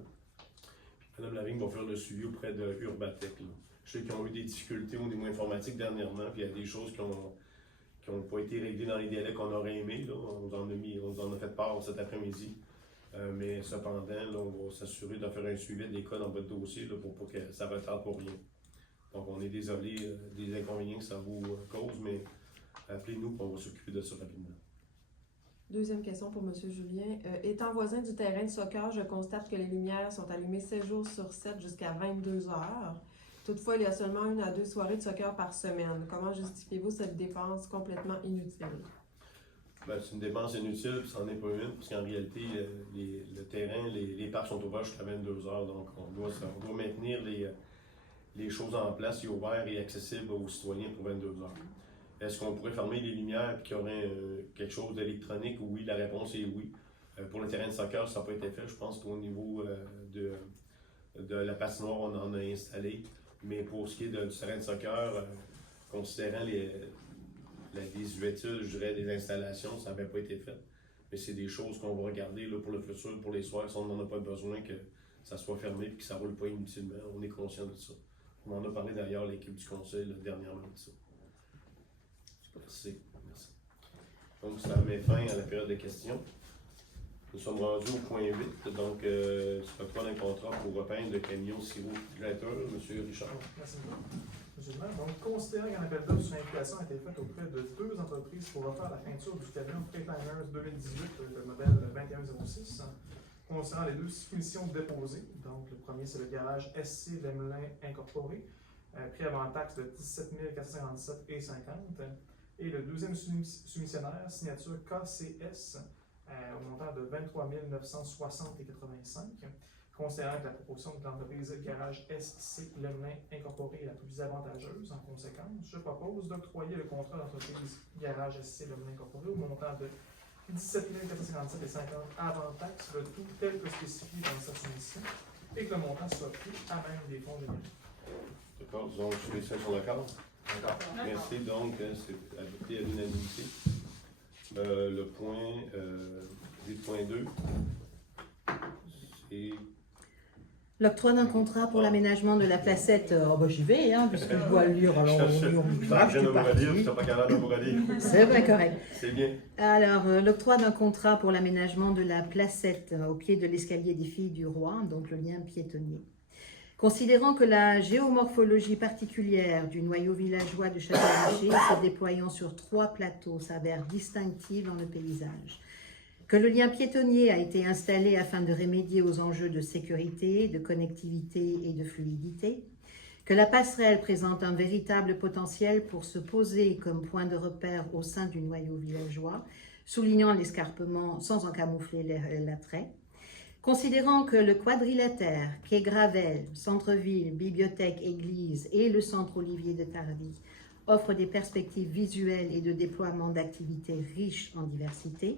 Mme Lavigne va faire le suivi auprès de Urbatec. Là. Je sais qu'ils ont eu des difficultés au niveau informatique dernièrement, puis il y a des choses qui n'ont pas été réglées dans les délais qu'on aurait aimé. Là. On nous en a fait part cet après-midi. Mais cependant, là, on va s'assurer de faire un suivi des cas dans votre dossier là, pour pas que ça retarde pour rien. Donc, on est désolé des inconvénients que ça vous cause, mais appelez-nous et on va s'occuper de ça rapidement. Deuxième question pour M. Julien. Étant voisin du terrain de soccer, je constate que les lumières sont allumées 7 jours sur 7 jusqu'à 22 heures. Toutefois, il y a seulement 1 à 2 soirées de soccer par semaine. Comment justifiez-vous cette dépense complètement inutile? Ben, c'est une dépense inutile, puis c'en est pas une, parce qu'en réalité, le terrain, les parcs sont ouverts jusqu'à 22 heures, donc on doit maintenir les choses en place et ouverts et accessibles aux citoyens pour 22 heures. Est-ce qu'on pourrait fermer les lumières et qu'il y aurait quelque chose d'électronique? Oui, la réponse est oui. Pour le terrain de soccer, ça n'a pas été fait. Je pense qu'au niveau de la patinoire, on en a installé. Mais pour ce qui est du terrain de soccer, considérant la désuétude, je dirais, des installations, ça n'avait pas été fait. Mais c'est des choses qu'on va regarder là, pour le futur, pour les soirs, si on n'en a pas besoin, que ça soit fermé et que ça ne roule pas inutilement. On est conscient de ça. On en a parlé d'ailleurs à l'équipe du conseil dernièrement de ça. Merci. Donc, ça met fin à la période de questions. Nous sommes rendus au point 8, donc c'est pas un contrat pour repeindre le camion sirop-gratteur, M. Richard. Merci beaucoup. M. le maire, donc, considérant qu'un appel d'offres sur inflation a été fait auprès de 2 entreprises pour refaire la peinture du camion Freightliner 2018, le modèle 2106, concernant les 2 soumissions déposées. Donc, le premier, c'est le garage SC Lemelin Incorporé, prix avant taxe de 17 457,50 $. Et le deuxième soumissionnaire, signature KCS, au montant de 23 960,85 $. Considérant que la proposition de l'entreprise Garage SC Lemelin Incorporé est la plus avantageuse, en conséquence, je propose d'octroyer le contrat d'entreprise Garage SC Lemelin Incorporé au montant de 17 457,50 avant taxe, le tout tel que spécifié dans sa soumission, et que le montant soit pris à même des fonds généraux. D'accord, donc les cinq sont d'accord? D'accord. Merci, donc c'est adopté à l'unanimité. Le point 2, c'est... L'octroi d'un contrat pour l'aménagement de la placette. J'y vais, puisque je dois le lire. Alors, je suis partie. pas capable de vous relire. C'est bien correct. C'est bien. Alors, l'octroi d'un contrat pour l'aménagement de la placette au pied de l'escalier des Filles du Roi, donc le lien piétonnier. Considérant que la géomorphologie particulière du noyau villageois de Château-Richer, se déployant sur 3 plateaux, s'avère distinctive dans le paysage, que le lien piétonnier a été installé afin de remédier aux enjeux de sécurité, de connectivité et de fluidité, que la passerelle présente un véritable potentiel pour se poser comme point de repère au sein du noyau villageois, soulignant l'escarpement sans en camoufler l'attrait, considérant que le quadrilatère, quai Gravel, centre-ville, bibliothèque, église et le centre Olivier de Tardy offrent des perspectives visuelles et de déploiement d'activités riches en diversité,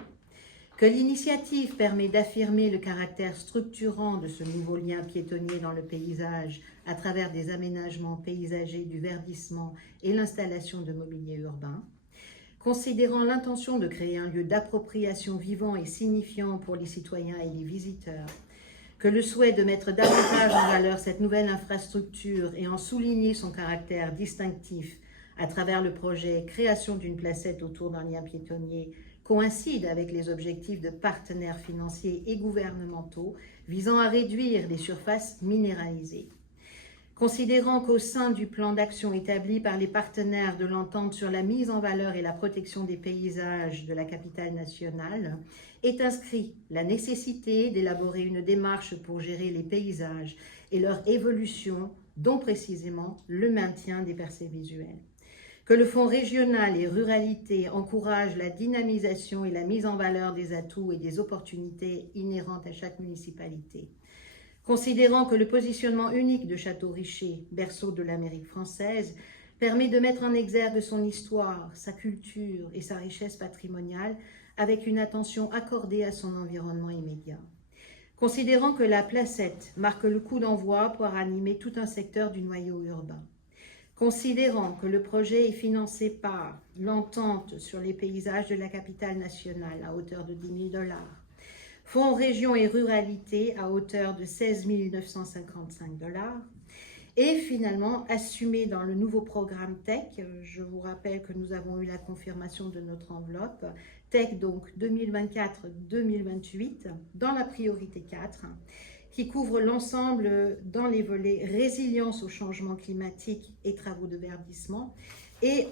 que l'initiative permet d'affirmer le caractère structurant de ce nouveau lien piétonnier dans le paysage à travers des aménagements paysagers, du verdissement et l'installation de mobilier urbain, considérant l'intention de créer un lieu d'appropriation vivant et signifiant pour les citoyens et les visiteurs, que le souhait de mettre davantage en valeur cette nouvelle infrastructure et en souligner son caractère distinctif à travers le projet création d'une placette autour d'un lien piétonnier coïncide avec les objectifs de partenaires financiers et gouvernementaux visant à réduire les surfaces minéralisées. Considérant qu'au sein du plan d'action établi par les partenaires de l'entente sur la mise en valeur et la protection des paysages de la capitale nationale, est inscrit la nécessité d'élaborer une démarche pour gérer les paysages et leur évolution, dont précisément le maintien des percées visuelles. Que le Fonds régional et ruralité encourage la dynamisation et la mise en valeur des atouts et des opportunités inhérentes à chaque municipalité. Considérant que le positionnement unique de Château-Richer, berceau de l'Amérique française, permet de mettre en exergue son histoire, sa culture et sa richesse patrimoniale avec une attention accordée à son environnement immédiat. Considérant que la placette marque le coup d'envoi pour animer tout un secteur du noyau urbain. Considérant que le projet est financé par l'entente sur les paysages de la capitale nationale à hauteur de 10 000 $, Fonds région et ruralité à hauteur de 16 955 $, et finalement assumé dans le nouveau programme TEC, je vous rappelle que nous avons eu la confirmation de notre enveloppe, TEC donc 2024-2028, dans la priorité 4, qui couvre l'ensemble dans les volets résilience au changement climatique et travaux de verdissement, et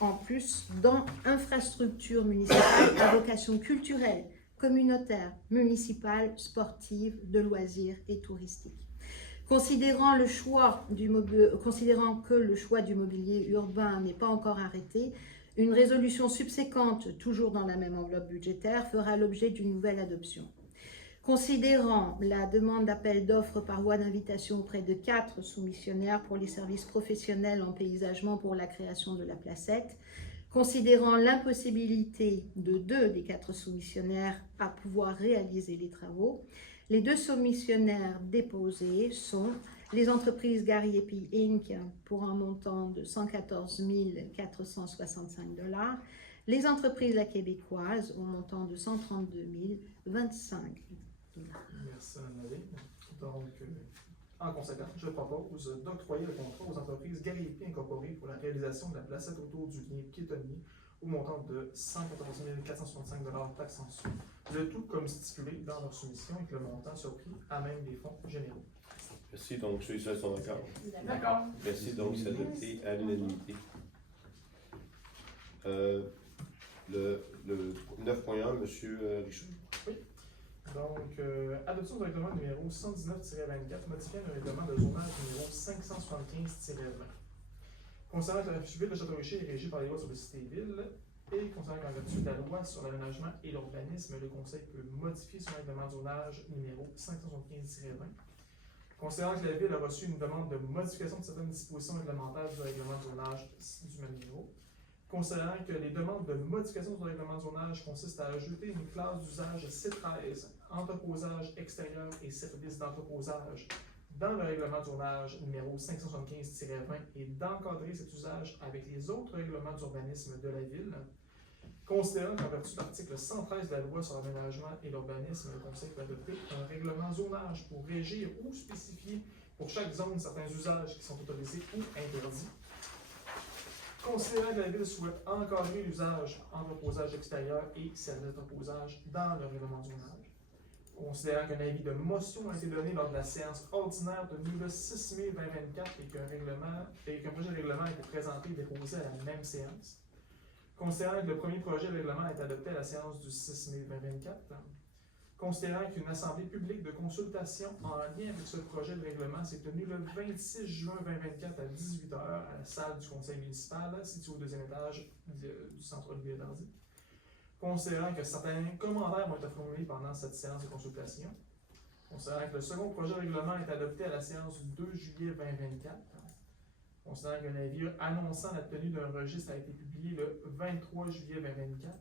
en plus dans infrastructures municipales à vocation culturelle, communautaire, municipale, sportive, de loisirs et touristique. Considérant que le choix du mobilier urbain n'est pas encore arrêté, une résolution subséquente, toujours dans la même enveloppe budgétaire, fera l'objet d'une nouvelle adoption. Considérant la demande d'appel d'offres par voie d'invitation auprès de 4 soumissionnaires pour les services professionnels en paysagement pour la création de la placette, considérant l'impossibilité de 2 des 4 soumissionnaires à pouvoir réaliser les travaux, les 2 soumissionnaires déposés sont les entreprises Gary Epi Inc. pour un montant de 114 465 $, les entreprises La Québécoise au montant de 132 025 $. Merci, Mme Nollet. Donc, en conséquence, je propose d'octroyer le contrat aux entreprises Gary Epi Incorporées pour la réalisation de la placette autour du lien piétonnier au montant de 114 465 $ taxes en sous. Le tout comme stipulé dans leur soumission et que le montant soit pris à même des fonds généraux. Merci, donc ceux et celles sont d'accord. D'accord. Merci, donc c'est adopté à l'unanimité. Le 9.1, M. Richard. Oui. Donc, adoption du règlement numéro 119-24, modifiant le règlement de zonage numéro 575-20. Concernant que la ville de Château-Richer est régie par les lois sur les cités-villes, et concernant qu'en vertu de la loi sur l'aménagement et l'urbanisme, le Conseil peut modifier son règlement de zonage numéro 575-20. Considérant que la ville a reçu une demande de modification de certaines dispositions réglementaires du règlement de zonage du même niveau, Considérant que les demandes de modification du règlement de zonage consistent à ajouter une classe d'usage C13, entreposage extérieur et services d'entreposage, dans le règlement de zonage numéro 575-20 et d'encadrer cet usage avec les autres règlements d'urbanisme de la ville. Considérant qu'en vertu de l'article 113 de la loi sur l'aménagement et l'urbanisme, le Conseil peut adopter un règlement zonage pour régir ou spécifier pour chaque zone certains usages qui sont autorisés ou interdits. Considérant que la Ville souhaite encadrer l'usage entreposage extérieur et service d'entreposage dans le règlement de zonage. Considérant qu'un avis de motion a été donné lors de la séance ordinaire tenue le 6 mai 2024 et qu'un projet de règlement a été présenté et déposé à la même séance. Considérant que le premier projet de règlement a été adopté à la séance du 6 mai 2024. Considérant qu'une assemblée publique de consultation en lien avec ce projet de règlement s'est tenue le 26 juin 2024 à 18h à la salle du conseil municipal située au deuxième étage du centre-ville de Dardy. Considérant que certains commentaires vont être formulés pendant cette séance de consultation. Considérant que le second projet de règlement est adopté à la séance du 2 juillet 2024. Considérant qu'un avis annonçant la tenue d'un registre a été publié le 23 juillet 2024.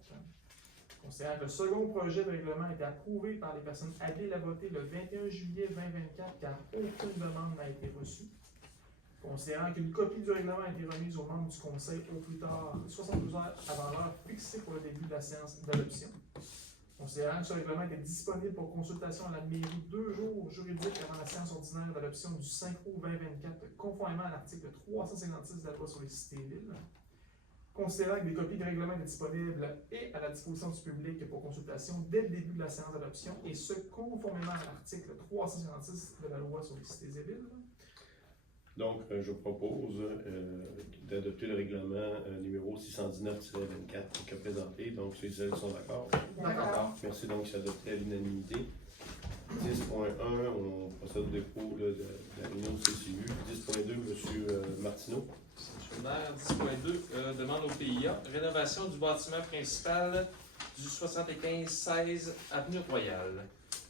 Considérant que le second projet de règlement a été approuvé par les personnes habiles à voter le 21 juillet 2024 car aucune demande n'a été reçue. Considérant qu'une copie du règlement a été remise aux membres du Conseil au plus tard 72 heures avant l'heure fixée pour le début de la séance d'adoption. Considérant que ce règlement était disponible pour consultation à la mairie 2 jours juridiques avant la séance ordinaire d'adoption du 5 août 2024, conformément à l'article 356 de la loi sur les cités-villes. Considérant que des copies de règlement étaient disponibles et à la disposition du public pour consultation dès le début de la séance d'adoption, et ce, conformément à l'article 356 de la loi sur les cités et villes. Donc, je propose d'adopter le règlement numéro 619-24 qui est présenté. Donc, ceux et celles qui sont d'accord. D'accord. Merci. Donc, c'est adopté à l'unanimité. 10.1, on procède au dépôt de la réunion de CCU. 10.2, M. Martineau. Monsieur le maire, 10.2, demande au PIA, rénovation du bâtiment principal du 75-16 Avenue Royale.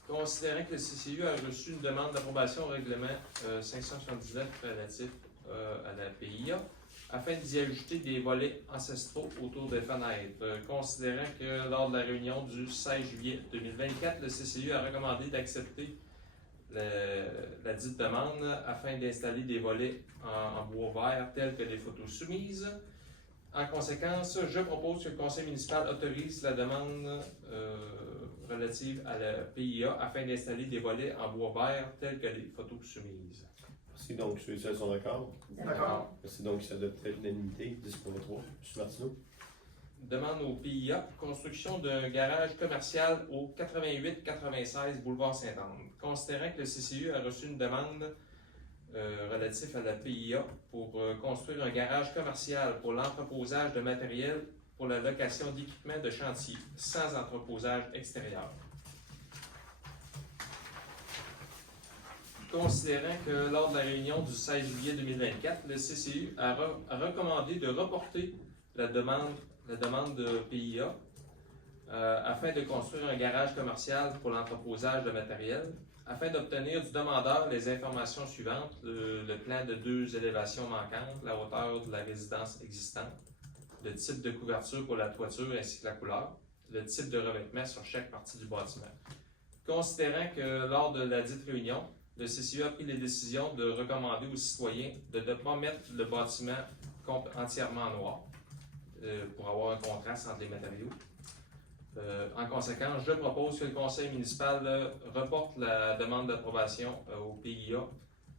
Considérant que le CCU a reçu une demande d'approbation au règlement 579 relatif à la PIA, afin d'y ajouter des volets ancestraux autour des fenêtres. Considérant que lors de la réunion du 16 juillet 2024, le CCU a recommandé d'accepter la dite demande afin d'installer des volets en bois vert tels que les photos soumises. En conséquence, je propose que le conseil municipal autorise la demande relative à la PIA afin d'installer des volets en bois vert tels que les photos soumises. Merci. Donc, ceux et celles sont d'accord. D'accord. Merci. Donc, c'est adopté à l'unanimité. 10.3, M. Martineau. Demande au PIA, construction d'un garage commercial au 88-96 boulevard Sainte-Anne. Considérant que le CCU a reçu une demande relative à la PIA pour construire un garage commercial pour l'entreposage de matériel pour la location d'équipements de chantier, sans entreposage extérieur. Considérant que lors de la réunion du 16 juillet 2024, le CCU a recommandé de reporter la demande de PIA afin de construire un garage commercial pour l'entreposage de matériel, afin d'obtenir du demandeur les informations suivantes, le plan de 2 élévations manquantes, la hauteur de la résidence existante, le type de couverture pour la toiture ainsi que la couleur, le type de revêtement sur chaque partie du bâtiment. Considérant que lors de la dite réunion, le CCU a pris les décisions de recommander aux citoyens de ne pas mettre le bâtiment entièrement noir pour avoir un contraste entre les matériaux. En conséquence, je propose que le conseil municipal reporte la demande d'approbation au PIA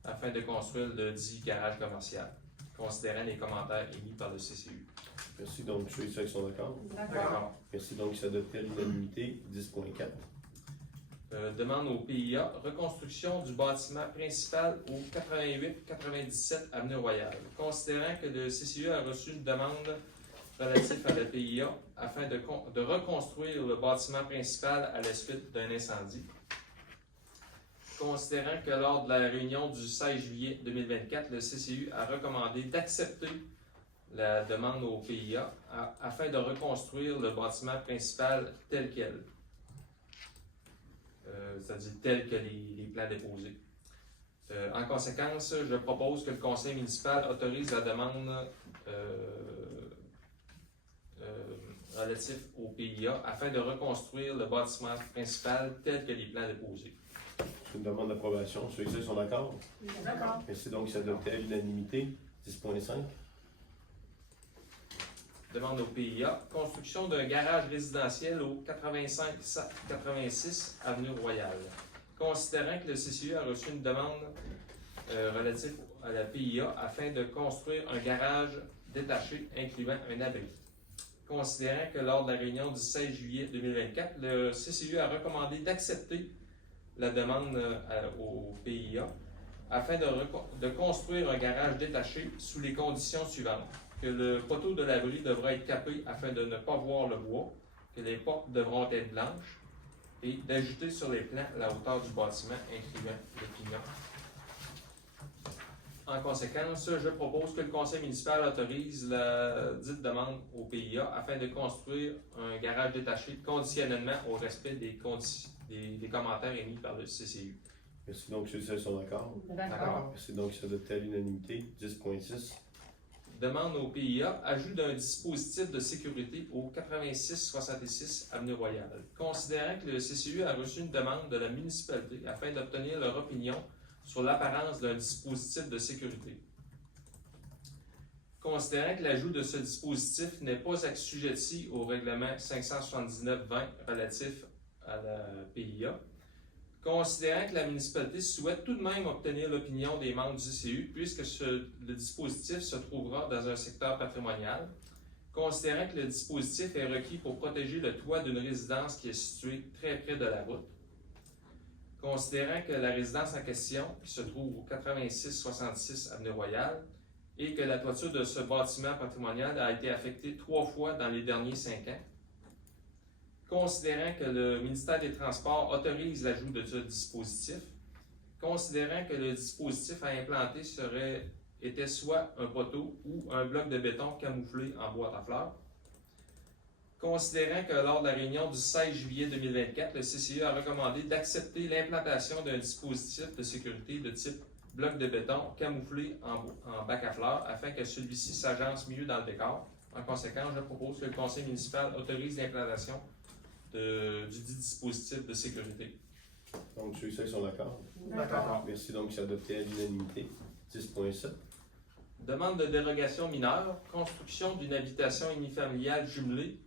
afin de construire le dit garage commercial, considérant les commentaires émis par le CCU. Merci. Donc, ceux et celles qui sont d'accord. D'accord. Merci. Donc, c'est adopté à l'unanimité. 10.4. Demande au PIA, reconstruction du bâtiment principal au 88-97 Avenue Royale. Considérant que le CCU a reçu une demande relative à la PIA afin de reconstruire le bâtiment principal à la suite d'un incendie. Considérant que lors de la réunion du 16 juillet 2024, le CCU a recommandé d'accepter la demande au PIA afin de reconstruire le bâtiment principal tel quel. C'est-à-dire tel que les plans déposés. En conséquence, je propose que le conseil municipal autorise la demande relatif au PIA afin de reconstruire le bâtiment principal tel que les plans déposés. C'est une demande d'approbation. Ceux-ci sont d'accord? D'accord. Merci donc s'adopter à l'unanimité. 10.5. Demande au PIA. Construction d'un garage résidentiel au 85-86 Avenue Royale. Considérant que le CCU a reçu une demande relative à la PIA afin de construire un garage détaché incluant un abri. Considérant que lors de la réunion du 16 juillet 2024, le CCU a recommandé d'accepter la demande au PIA afin de construire un garage détaché sous les conditions suivantes. Que le poteau de l'abri devra être capé afin de ne pas voir le bois, que les portes devront être blanches et d'ajouter sur les plans la hauteur du bâtiment incluant le pignon. En conséquence, je propose que le conseil municipal autorise la dite demande au PIA afin de construire un garage détaché conditionnellement au respect des commentaires émis par le CCU. Merci donc ceux-ci sont d'accord. D'accord. Merci donc s'adopter à l'unanimité. 10.6. Demande au PIA ajout d'un dispositif de sécurité au 86-66 Avenue Royale. Considérant que le CCU a reçu une demande de la municipalité afin d'obtenir leur opinion sur l'apparence d'un dispositif de sécurité. Considérant que l'ajout de ce dispositif n'est pas assujetti au règlement 579-20 relatif à la PIA, considérant que la municipalité souhaite tout de même obtenir l'opinion des membres du CCU puisque le dispositif se trouvera dans un secteur patrimonial, considérant que le dispositif est requis pour protéger le toit d'une résidence qui est située très près de la route, considérant que la résidence en question, qui se trouve au 86-66 Avenue Royale, et que la toiture de ce bâtiment patrimonial a été affectée 3 fois dans les derniers 5 ans, considérant que le ministère des Transports autorise l'ajout de ce dispositif, considérant que le dispositif à implanter était soit un poteau ou un bloc de béton camouflé en boîte à fleurs, considérant que lors de la réunion du 16 juillet 2024, le CCU a recommandé d'accepter l'implantation d'un dispositif de sécurité de type bloc de béton camouflé en bac à fleurs afin que celui-ci s'agence mieux dans le décor. En conséquence, je propose que le conseil municipal autorise l'implantation du dit dispositif de sécurité. Donc ceux-ci sont d'accord. D'accord. Merci donc s'adopter à l'unanimité. 10.7. Demande de dérogation mineure, construction d'une habitation unifamiliale jumelée.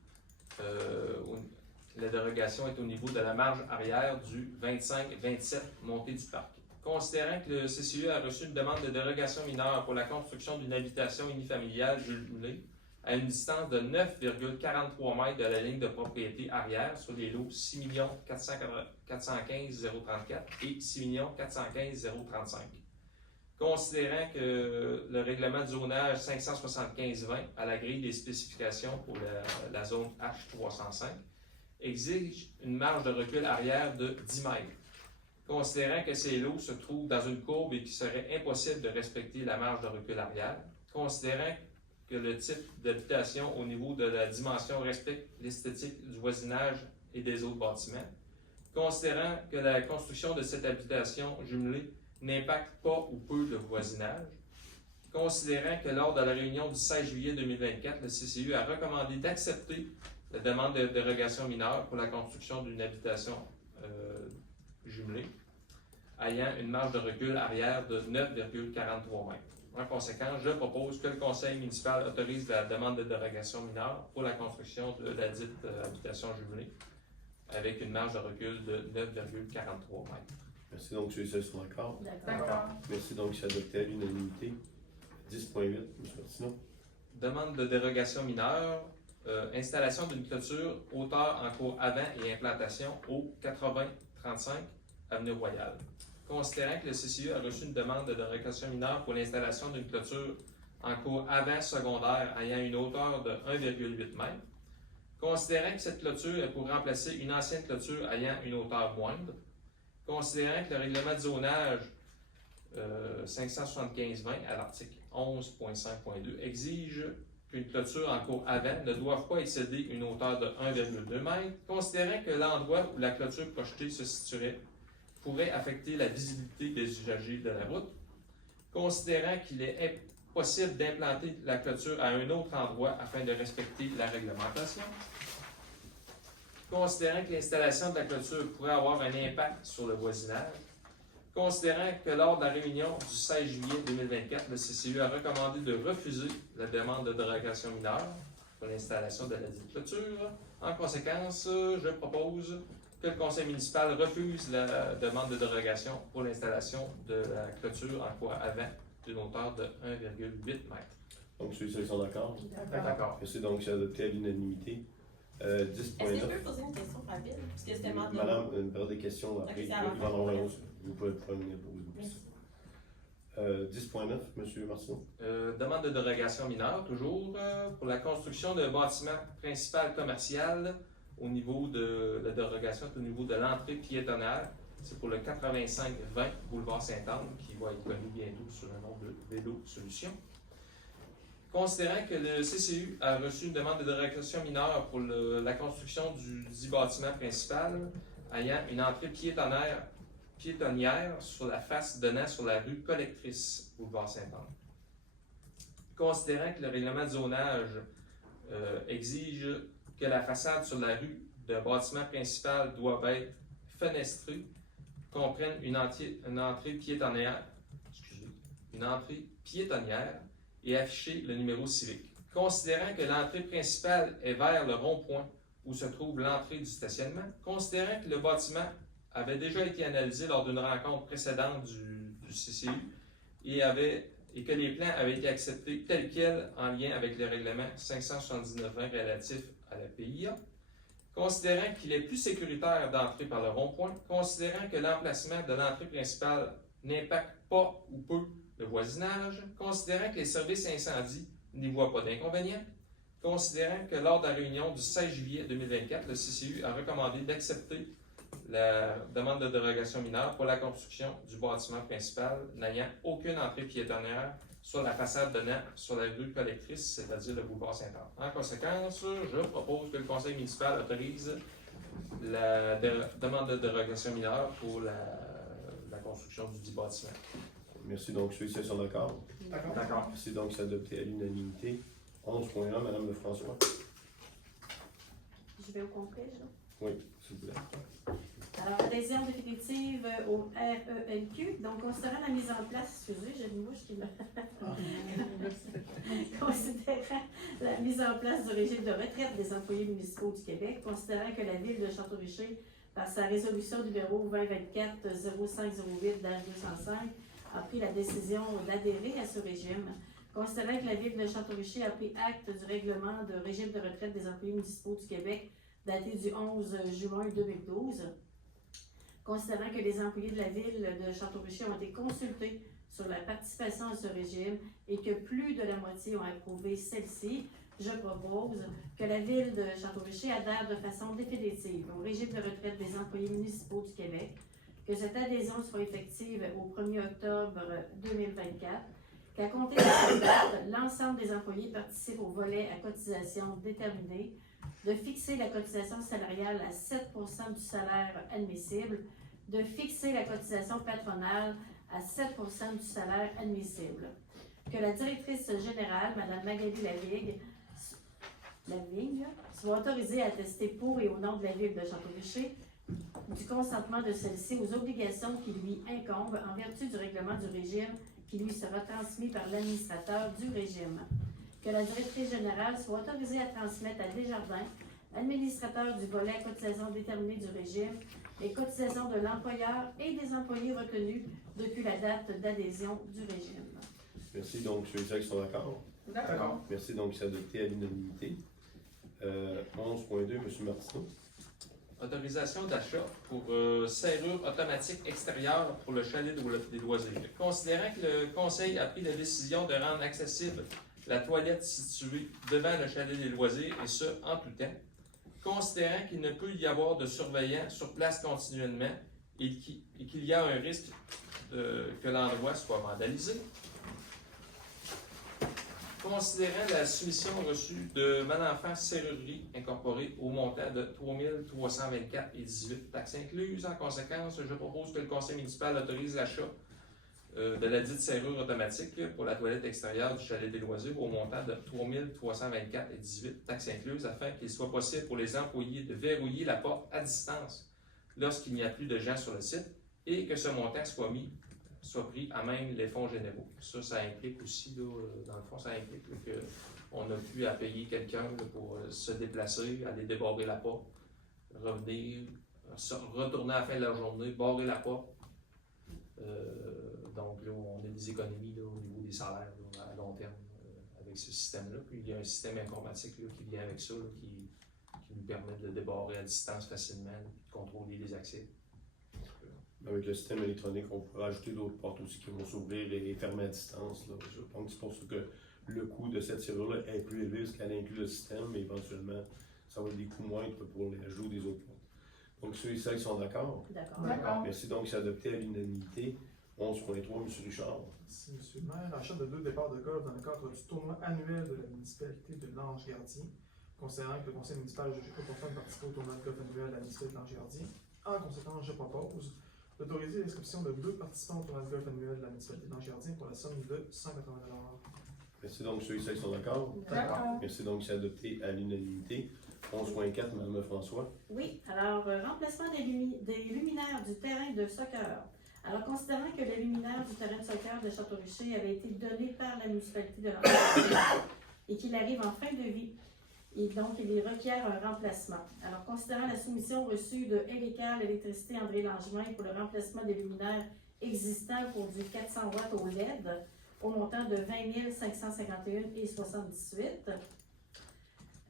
La dérogation est au niveau de la marge arrière du 25-27 montée du parc. Considérant que le CCU a reçu une demande de dérogation mineure pour la construction d'une habitation unifamiliale jumelée à une distance de 9,43 mètres de la ligne de propriété arrière sur les lots 6 415 034 et 6 415 035. Considérant que le règlement de zonage 575-20 à la grille des spécifications pour la zone H305 exige une marge de recul arrière de 10 mètres. Considérant que ces lots se trouvent dans une courbe et qu'il serait impossible de respecter la marge de recul arrière, considérant que le type d'habitation au niveau de la dimension respecte l'esthétique du voisinage et des autres bâtiments, considérant que la construction de cette habitation jumelée n'impacte pas ou peu le voisinage, considérant que lors de la réunion du 16 juillet 2024, le CCU a recommandé d'accepter la demande de dérogation mineure pour la construction d'une habitation jumelée, ayant une marge de recul arrière de 9,43 mètres. En conséquence, je propose que le conseil municipal autorise la demande de dérogation mineure pour la construction de la dite habitation jumelée, avec une marge de recul de 9,43 mètres. Merci donc ceux-ci sont d'accord. D'accord. Merci donc s'adopter à l'unanimité. 10.8. M. Martineau. Demande de dérogation mineure, installation d'une clôture hauteur en cours avant et implantation au 80-35 Avenue Royale. Considérant que le CCU a reçu une demande de dérogation mineure pour l'installation d'une clôture en cours avant secondaire ayant une hauteur de 1,8 m, considérant que cette clôture est pour remplacer une ancienne clôture ayant une hauteur moindre, considérant que le règlement de zonage 575-20 à l'article 11.5.2 exige qu'une clôture en cours avant ne doive pas excéder une hauteur de 1,2 m, considérant que l'endroit où la clôture projetée se situerait pourrait affecter la visibilité des usagers de la route, considérant qu'il est possible d'implanter la clôture à un autre endroit afin de respecter la réglementation. Considérant que l'installation de la clôture pourrait avoir un impact sur le voisinage. Considérant que lors de la réunion du 16 juillet 2024, le CCU a recommandé de refuser la demande de dérogation mineure pour l'installation de la dite clôture. En conséquence, je propose que le conseil municipal refuse la demande de dérogation pour l'installation de la clôture en poids avant d'une hauteur de 1,8 m. Donc, ceux-ci ils sont d'accord. D'accord. Merci, donc c'est adopté à l'unanimité. Est-ce que 10.9. je peux poser une question rapide? Parce que c'était mandat. Madame, une période de questions après. Ok, c'est Il à la va y en avoir fin. une autre. Vous pouvez venir poser vos questions. 10.9, M. Martineau. Demande de dérogation mineure, toujours, pour la construction d'un bâtiment principal commercial au niveau de la dérogation, au niveau de l'entrée piétonnaire. C'est pour le 85-20 boulevard Sainte-Anne, qui va être connu bientôt sous le nom de Vélo Solutions. Considérant que le CCU a reçu une demande de dérogation mineure pour la construction du dit bâtiment principal ayant une entrée piétonnière sur la face donnant sur la rue Collectrice, boulevard Sainte-Anne. Considérant que le règlement de zonage exige que la façade sur la rue de bâtiment principal doit être fenestrée, comprenne une entrée piétonnière et afficher le numéro civique. Considérant que l'entrée principale est vers le rond-point où se trouve l'entrée du stationnement, considérant que le bâtiment avait déjà été analysé lors d'une rencontre précédente du CCU et que les plans avaient été acceptés tels quels en lien avec le règlement 579-20 relatif à la PIA, considérant qu'il est plus sécuritaire d'entrer par le rond-point, considérant que l'emplacement de l'entrée principale n'impacte pas ou peu le voisinage, considérant que les services incendie n'y voient pas d'inconvénient, considérant que lors de la réunion du 16 juillet 2024, le CCU a recommandé d'accepter la demande de dérogation mineure pour la construction du bâtiment principal n'ayant aucune entrée piétonnière sur la façade donnant sur la rue Collectrice, c'est-à-dire le boulevard Sainte-Anne. En conséquence, je propose que le conseil municipal autorise la demande de dérogation mineure pour la construction du dit bâtiment. Merci, donc ceux-ci sont d'accord. D'accord. Merci, donc c'est adopté à l'unanimité. 11.1, Madame Lefrançois. Je vais au complet, là. Oui, s'il vous plaît. Alors, adhésion définitive au RELQ. Donc, considérant la mise en place, excusez, j'ai une mouche qui m'a. Considérant la mise en place du régime de retraite des employés municipaux du Québec, considérant que la ville de Château-Richer, par sa résolution numéro 2024-0508-205, a pris la décision d'adhérer à ce régime, considérant que la ville de Château-Richer a pris acte du règlement de régime de retraite des employés municipaux du Québec daté du 11 juin 2012, considérant que les employés de la ville de Château-Richer ont été consultés sur la participation à ce régime et que plus de la moitié ont approuvé celle-ci, je propose que la ville de Château-Richer adhère de façon définitive au régime de retraite des employés municipaux du Québec, que cette adhésion soit effective au 1er octobre 2024, qu'à compter de cette date, l'ensemble des employés participent au volet à cotisation déterminée, de fixer la cotisation salariale à 7 du salaire admissible, de fixer la cotisation patronale à 7 du salaire admissible. Que la directrice générale, Mme Magali Lavigne, soit autorisée à attester pour et au nom de la ville de Château-Richer du consentement de celle-ci aux obligations qui lui incombent en vertu du règlement du régime qui lui sera transmis par l'administrateur du régime. Que la directrice générale soit autorisée à transmettre à Desjardins, administrateur du volet à cotisation déterminée du régime, les cotisations de l'employeur et des employés retenus depuis la date d'adhésion du régime. Merci, donc ceux-ci qui sont d'accord. D'accord. Merci, donc c'est adopté à l'unanimité. 11.2, M. Martineau. Autorisation d'achat pour serrure automatique extérieure pour le chalet des loisirs. Considérant que le conseil a pris la décision de rendre accessible la toilette située devant le chalet des loisirs, et ce, en tout temps, considérant qu'il ne peut y avoir de surveillant sur place continuellement et qu'il y a un risque que l'endroit soit vandalisé. Considérant la soumission reçue de Manenfant Serrurerie Incorporée au montant de 3 324,18 taxes incluses, en conséquence, je propose que le conseil municipal autorise l'achat de la dite serrure automatique là, pour la toilette extérieure du chalet des loisirs au montant de 3 324,18 taxes incluses afin qu'il soit possible pour les employés de verrouiller la porte à distance lorsqu'il n'y a plus de gens sur le site et que ce montant soit pris à même les fonds généraux. Ça implique aussi, là, dans le fond, ça implique qu'on a pu à payer quelqu'un là, pour se déplacer, aller débarrer la porte, revenir, retourner à la fin de la journée, barrer la porte. Donc là, on a des économies là, au niveau des salaires là, à long terme avec ce système-là. Puis il y a un système informatique là, qui vient avec ça, là, qui nous permet de débarrer à distance facilement, de contrôler les accès. Avec le système électronique, on pourra ajouter d'autres portes aussi qui vont s'ouvrir et fermer à distance. Là. Je pense que c'est pour ça que le coût de cette serrure-là est plus élevé parce qu'elle inclut le système, mais éventuellement, ça va être des coûts moindres pour l'ajout des autres portes. Donc, ceux et celles qui sont d'accord. D'accord. Merci. Donc, c'est adopté à l'unanimité. 11.3, M. Richard. Merci, M. le maire. Achat de 2 départs de golf dans le cadre du tournoi annuel de la municipalité de Lange-Gardien. Considérant que le conseil municipal juge opportun de participer au tournoi de golf annuel de la municipalité de Lange-Gardien, en conséquence, je propose d'autoriser l'inscription de 2 participants au tournoi de golf annuel de la municipalité de Lange-Gardien pour la somme de 180 $. Merci. Donc, ceux et celles qui sont d'accord. D'accord. Merci. Donc, c'est adopté à l'unanimité. 11.4, Mme François. Oui, alors, remplacement des luminaires du terrain de soccer. Alors, considérant que les luminaires du terrain de soccer de Château-Richer avaient été donnés par la municipalité de Lange-Gardien et qu'il arrive en fin de vie, et donc il requiert un remplacement. Alors, considérant la soumission reçue de Hélical Électricité André Langevin pour le remplacement des luminaires existants pour du 400 watts au LED au montant de 20 551,78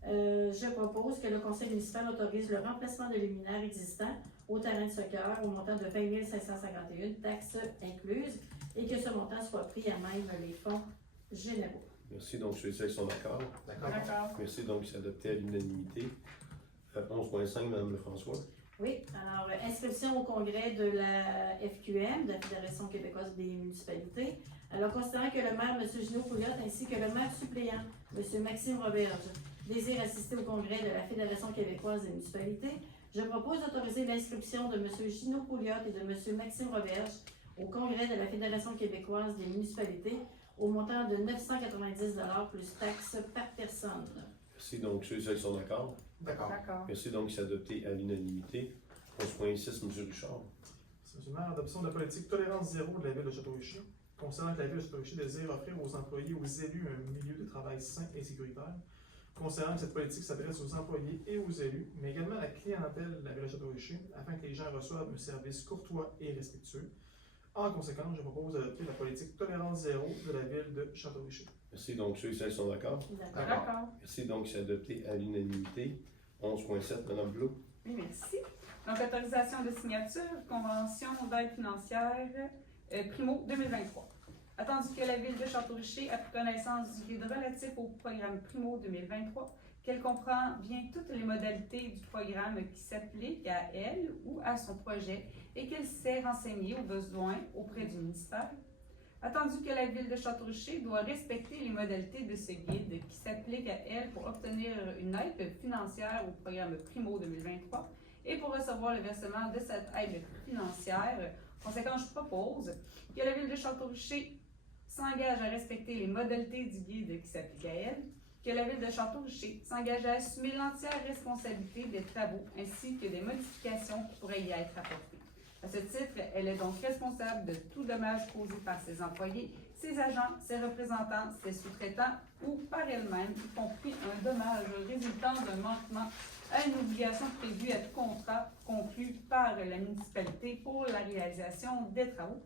je propose que le conseil municipal autorise le remplacement de luminaires existants au terrain de soccer au montant de 20 551, taxes incluses, et que ce montant soit pris à même les fonds généraux. Merci. Donc, ceux et celles qui sont d'accord. D'accord. Merci. Donc, c'est adopté à l'unanimité. 11.5, Mme Lefrançois. Oui, alors, inscription au congrès de la FQM, de la Fédération québécoise des municipalités. Alors, considérant que le maire, M. Gino Pouliot, ainsi que le maire suppléant, M. Maxime Roberge, désirent assister au congrès de la Fédération québécoise des municipalités, je propose d'autoriser l'inscription de M. Gino Pouliot et de M. Maxime Roberge au congrès de la Fédération québécoise des municipalités au montant de 990 $ plus taxes par personne. Merci. Donc, ceux et celles qui sont d'accord. D'accord. Merci. Donc, c'est adopté à l'unanimité. 11.6, M. Richard. Merci, M. le maire. Adoption de la politique tolérance zéro de la ville de Château-Richer. Considérant que la ville de Château-Richer désire offrir aux employés et aux élus un milieu de travail sain et sécuritaire. Considérant que cette politique s'adresse aux employés et aux élus, mais également à la clientèle de la ville de Château-Richer, afin que les gens reçoivent un service courtois et respectueux. En conséquence, je propose d'adopter la politique tolérance zéro de la ville de Château-Richer. Merci. Donc, ceux et celles qui sont d'accord. D'accord. Merci. Donc, c'est adopté à l'unanimité. 11.7, Mme Blot. Oui, merci. Donc, autorisation de signature, convention d'aide financière, Primo 2023. Attendu que la Ville de Château-Richer a pris connaissance du guide relatif au programme Primo 2023, qu'elle comprend bien toutes les modalités du programme qui s'appliquent à elle ou à son projet et qu'elle s'est renseignée aux besoins auprès du ministère. Attendu que la Ville de Château-Richer doit respecter les modalités de ce guide qui s'applique à elle pour obtenir une aide financière au programme Primo 2023 et pour recevoir le versement de cette aide financière. Conséquent, je propose que la Ville de Château-Richer s'engage à respecter les modalités du guide qui s'applique à elle, que la Ville de Château-Richer s'engage à assumer l'entière responsabilité des travaux ainsi que des modifications qui pourraient y être apportées. À ce titre, elle est donc responsable de tout dommage causé par ses employés, ses agents, ses représentants, ses sous-traitants ou par elle-même, y compris un dommage résultant d'un manquement à une obligation prévue à tout contrat conclu par la municipalité pour la réalisation des travaux.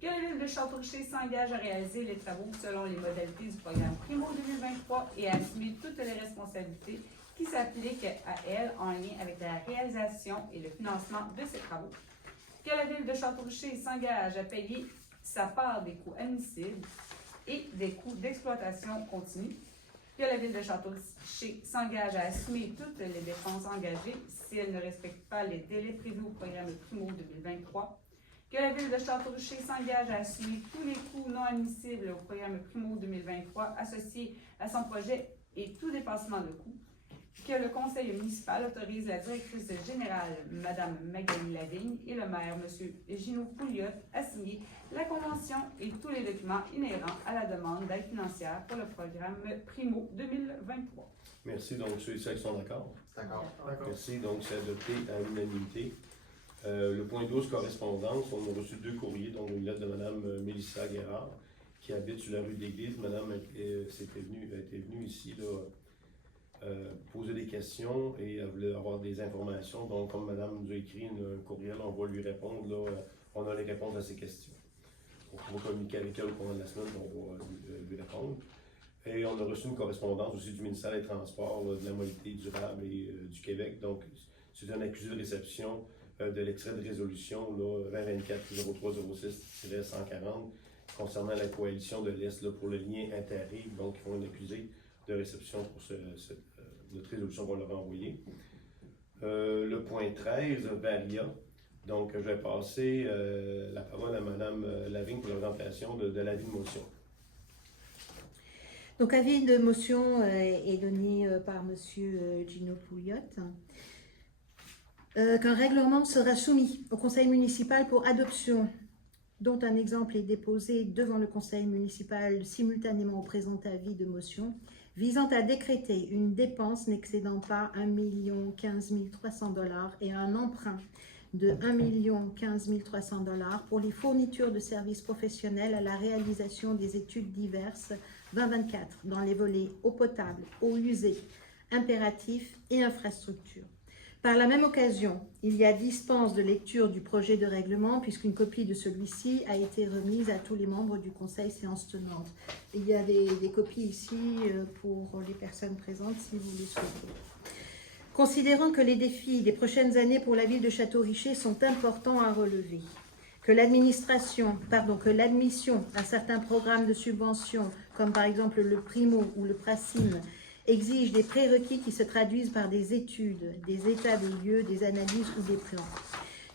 Que la Ville de Château-Richer s'engage à réaliser les travaux selon les modalités du programme Primo 2023 et à assumer toutes les responsabilités qui s'appliquent à elle en lien avec la réalisation et le financement de ces travaux. Que la Ville de Château-Richer s'engage à payer sa part des coûts admissibles et des coûts d'exploitation continue. Que la Ville de Château-Richer s'engage à assumer toutes les dépenses engagées si elle ne respecte pas les délais prévus au programme Primo 2023. Que la Ville de Château-Richer s'engage à assumer tous les coûts non admissibles au programme Primo 2023 associés à son projet et tout dépassement de coûts. que le conseil municipal autorise la directrice générale, Mme Magali Lavigne, et le maire, M. Gino Pouliot, à signer la convention et tous les documents inhérents à la demande d'aide financière pour le programme Primo 2023. Merci. Donc, ceux et celles qui sont d'accord. D'accord. D'accord. Merci. Donc, c'est adopté à l'unanimité. Le point 12, correspondance. On a reçu 2 courriers, dont une lettre de Mme Mélissa Guérard, qui habite sur la rue d'Église. Madame était venue ici là, poser des questions et elle voulait avoir des informations. Donc, comme Madame nous a écrit un courriel, on va lui répondre. Là, on a les réponses à ses questions. On va communiquer avec elle au cours de la semaine, on va lui répondre. Et on a reçu une correspondance aussi du ministère des Transports, là, de la mobilité durable et du Québec. Donc, c'est un accusé de réception de l'extrait de résolution 2024-0306-140 concernant la coalition de l'Est là, pour le lien interrive. Donc, ils font un accusé de réception pour notre résolution qu'on leur a envoyée. Le point 13, Varia. Donc, je vais passer la parole à Mme Lavigne pour la présentation de l'avis de motion. Donc, avis de motion est donné par M. Gino Pouliot. Qu'un règlement sera soumis au conseil municipal pour adoption, dont un exemple est déposé devant le conseil municipal simultanément au présent avis de motion, visant à décréter une dépense n'excédant pas 1 015 300 $ et un emprunt de 1 015 300 $ pour les fournitures de services professionnels à la réalisation des études diverses 2024 dans les volets eau potable, eau usée, impératifs et infrastructures. Par la même occasion, il y a dispense de lecture du projet de règlement puisqu'une copie de celui-ci a été remise à tous les membres du conseil séance tenante. Il y a des copies ici pour les personnes présentes si vous les souhaitez. Considérant que les défis des prochaines années pour la ville de Château-Richer sont importants à relever, que l'admission à certains programmes de subvention, comme par exemple le Primo ou le Pracim, exige des prérequis qui se traduisent par des études, des états des lieux, des analyses ou des plans.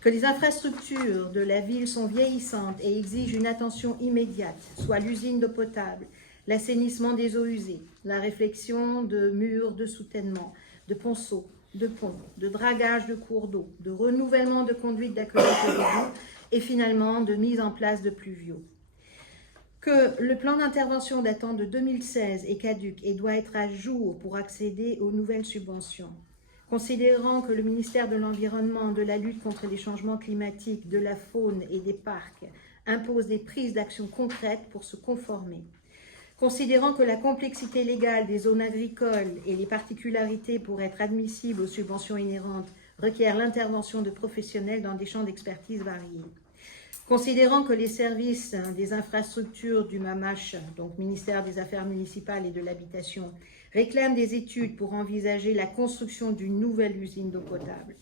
Que les infrastructures de la ville sont vieillissantes et exigent une attention immédiate, soit l'usine d'eau potable, l'assainissement des eaux usées, la réflexion de murs de soutènement, de ponceaux, de ponts, de dragage de cours d'eau, de renouvellement de conduites d'accueillage de d'eau et finalement de mise en place de pluviaux. Que le plan d'intervention datant de 2016 est caduc et doit être à jour pour accéder aux nouvelles subventions. Considérant que le ministère de l'Environnement, de la lutte contre les changements climatiques, de la faune et des parcs impose des prises d'action concrètes pour se conformer. Considérant que la complexité légale des zones agricoles et les particularités pour être admissibles aux subventions inhérentes requièrent l'intervention de professionnels dans des champs d'expertise variés. Considérant que les services des infrastructures du MAMACH, donc ministère des Affaires municipales et de l'Habitation, réclament des études pour envisager la construction d'une nouvelle usine d'eau potable.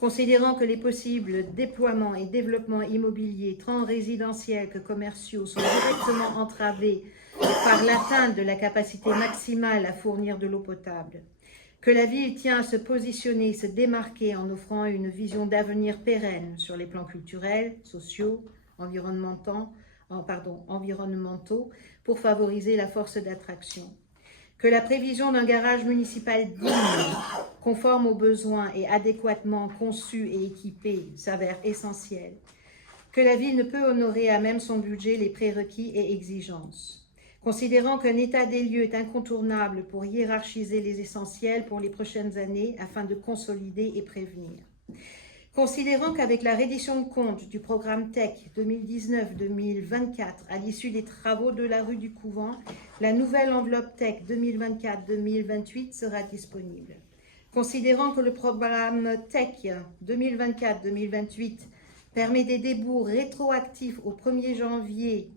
Considérant que les possibles déploiements et développements immobiliers, tant résidentiels que commerciaux, sont directement entravés par l'atteinte de la capacité maximale à fournir de l'eau potable. Que la ville tient à se positionner, se démarquer en offrant une vision d'avenir pérenne sur les plans culturels, sociaux, environnementaux pour favoriser la force d'attraction. Que la prévision d'un garage municipal digne, conforme aux besoins et adéquatement conçu et équipé s'avère essentielle. Que la ville ne peut honorer à même son budget les prérequis et exigences. Considérant qu'un état des lieux est incontournable pour hiérarchiser les essentiels pour les prochaines années afin de consolider et prévenir. Considérant qu'avec la reddition de compte du programme TEC 2019-2024 à l'issue des travaux de la rue du Couvent, la nouvelle enveloppe TEC 2024-2028 sera disponible. Considérant que le programme TEC 2024-2028 permet des débours rétroactifs au 1er janvier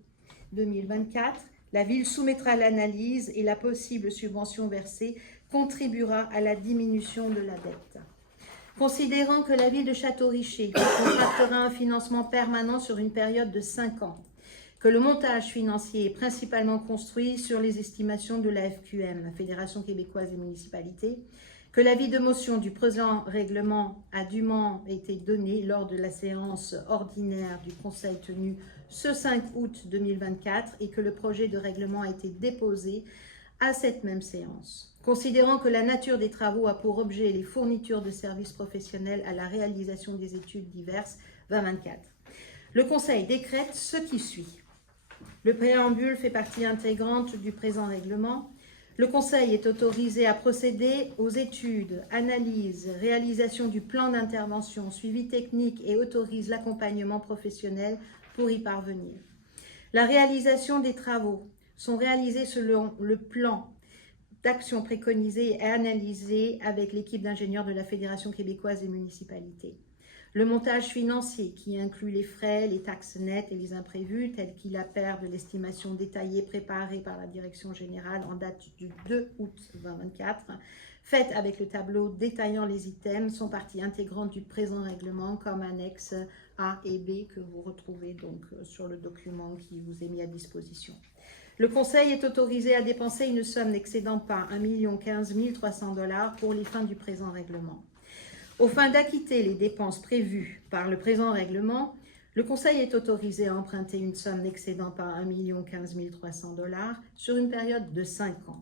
2024, la ville soumettra l'analyse et la possible subvention versée contribuera à la diminution de la dette. Considérant que la ville de Château-Richer contractera un financement permanent sur une période de 5 ans, que le montage financier est principalement construit sur les estimations de la FQM, la Fédération québécoise des municipalités, que l'avis de motion du présent règlement a dûment été donné lors de la séance ordinaire du Conseil tenue ce 5 août 2024 et que le projet de règlement a été déposé à cette même séance. Considérant que la nature des travaux a pour objet les fournitures de services professionnels à la réalisation des études diverses 2024. Le Conseil décrète ce qui suit. Le préambule fait partie intégrante du présent règlement. Le Conseil est autorisé à procéder aux études, analyses, réalisation du plan d'intervention, suivi technique et autorise l'accompagnement professionnel pour y parvenir. La réalisation des travaux sont réalisés selon le plan d'action préconisé et analysé avec l'équipe d'ingénieurs de la Fédération québécoise des municipalités. Le montage financier, qui inclut les frais, les taxes nettes et les imprévus, tels qu'il apparaît de l'estimation détaillée préparée par la Direction générale en date du 2 août 2024, faite avec le tableau détaillant les items, sont partie intégrante du présent règlement comme annexe A et B que vous retrouvez donc sur le document qui vous est mis à disposition. Le Conseil est autorisé à dépenser une somme n'excédant pas 1 015 300 $ pour les fins du présent règlement. Aux fins d'acquitter les dépenses prévues par le présent règlement, le Conseil est autorisé à emprunter une somme n'excédant pas 1 015 300 $ sur une période de 5 ans.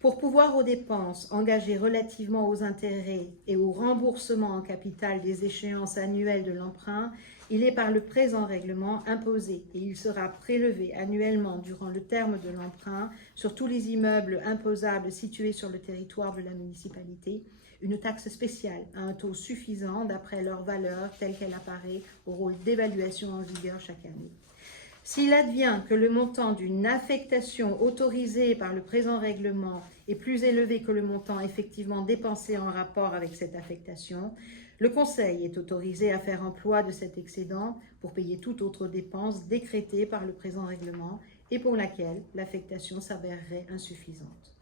Pour pouvoir aux dépenses engagées relativement aux intérêts et au remboursement en capital des échéances annuelles de l'emprunt, il est par le présent règlement imposé et il sera prélevé annuellement durant le terme de l'emprunt sur tous les immeubles imposables situés sur le territoire de la municipalité, une taxe spéciale à un taux suffisant d'après leur valeur telle qu'elle apparaît au rôle d'évaluation en vigueur chaque année. S'il advient que le montant d'une affectation autorisée par le présent règlement est plus élevé que le montant effectivement dépensé en rapport avec cette affectation, le Conseil est autorisé à faire emploi de cet excédent pour payer toute autre dépense décrétée par le présent règlement et pour laquelle l'affectation s'avérerait insuffisante.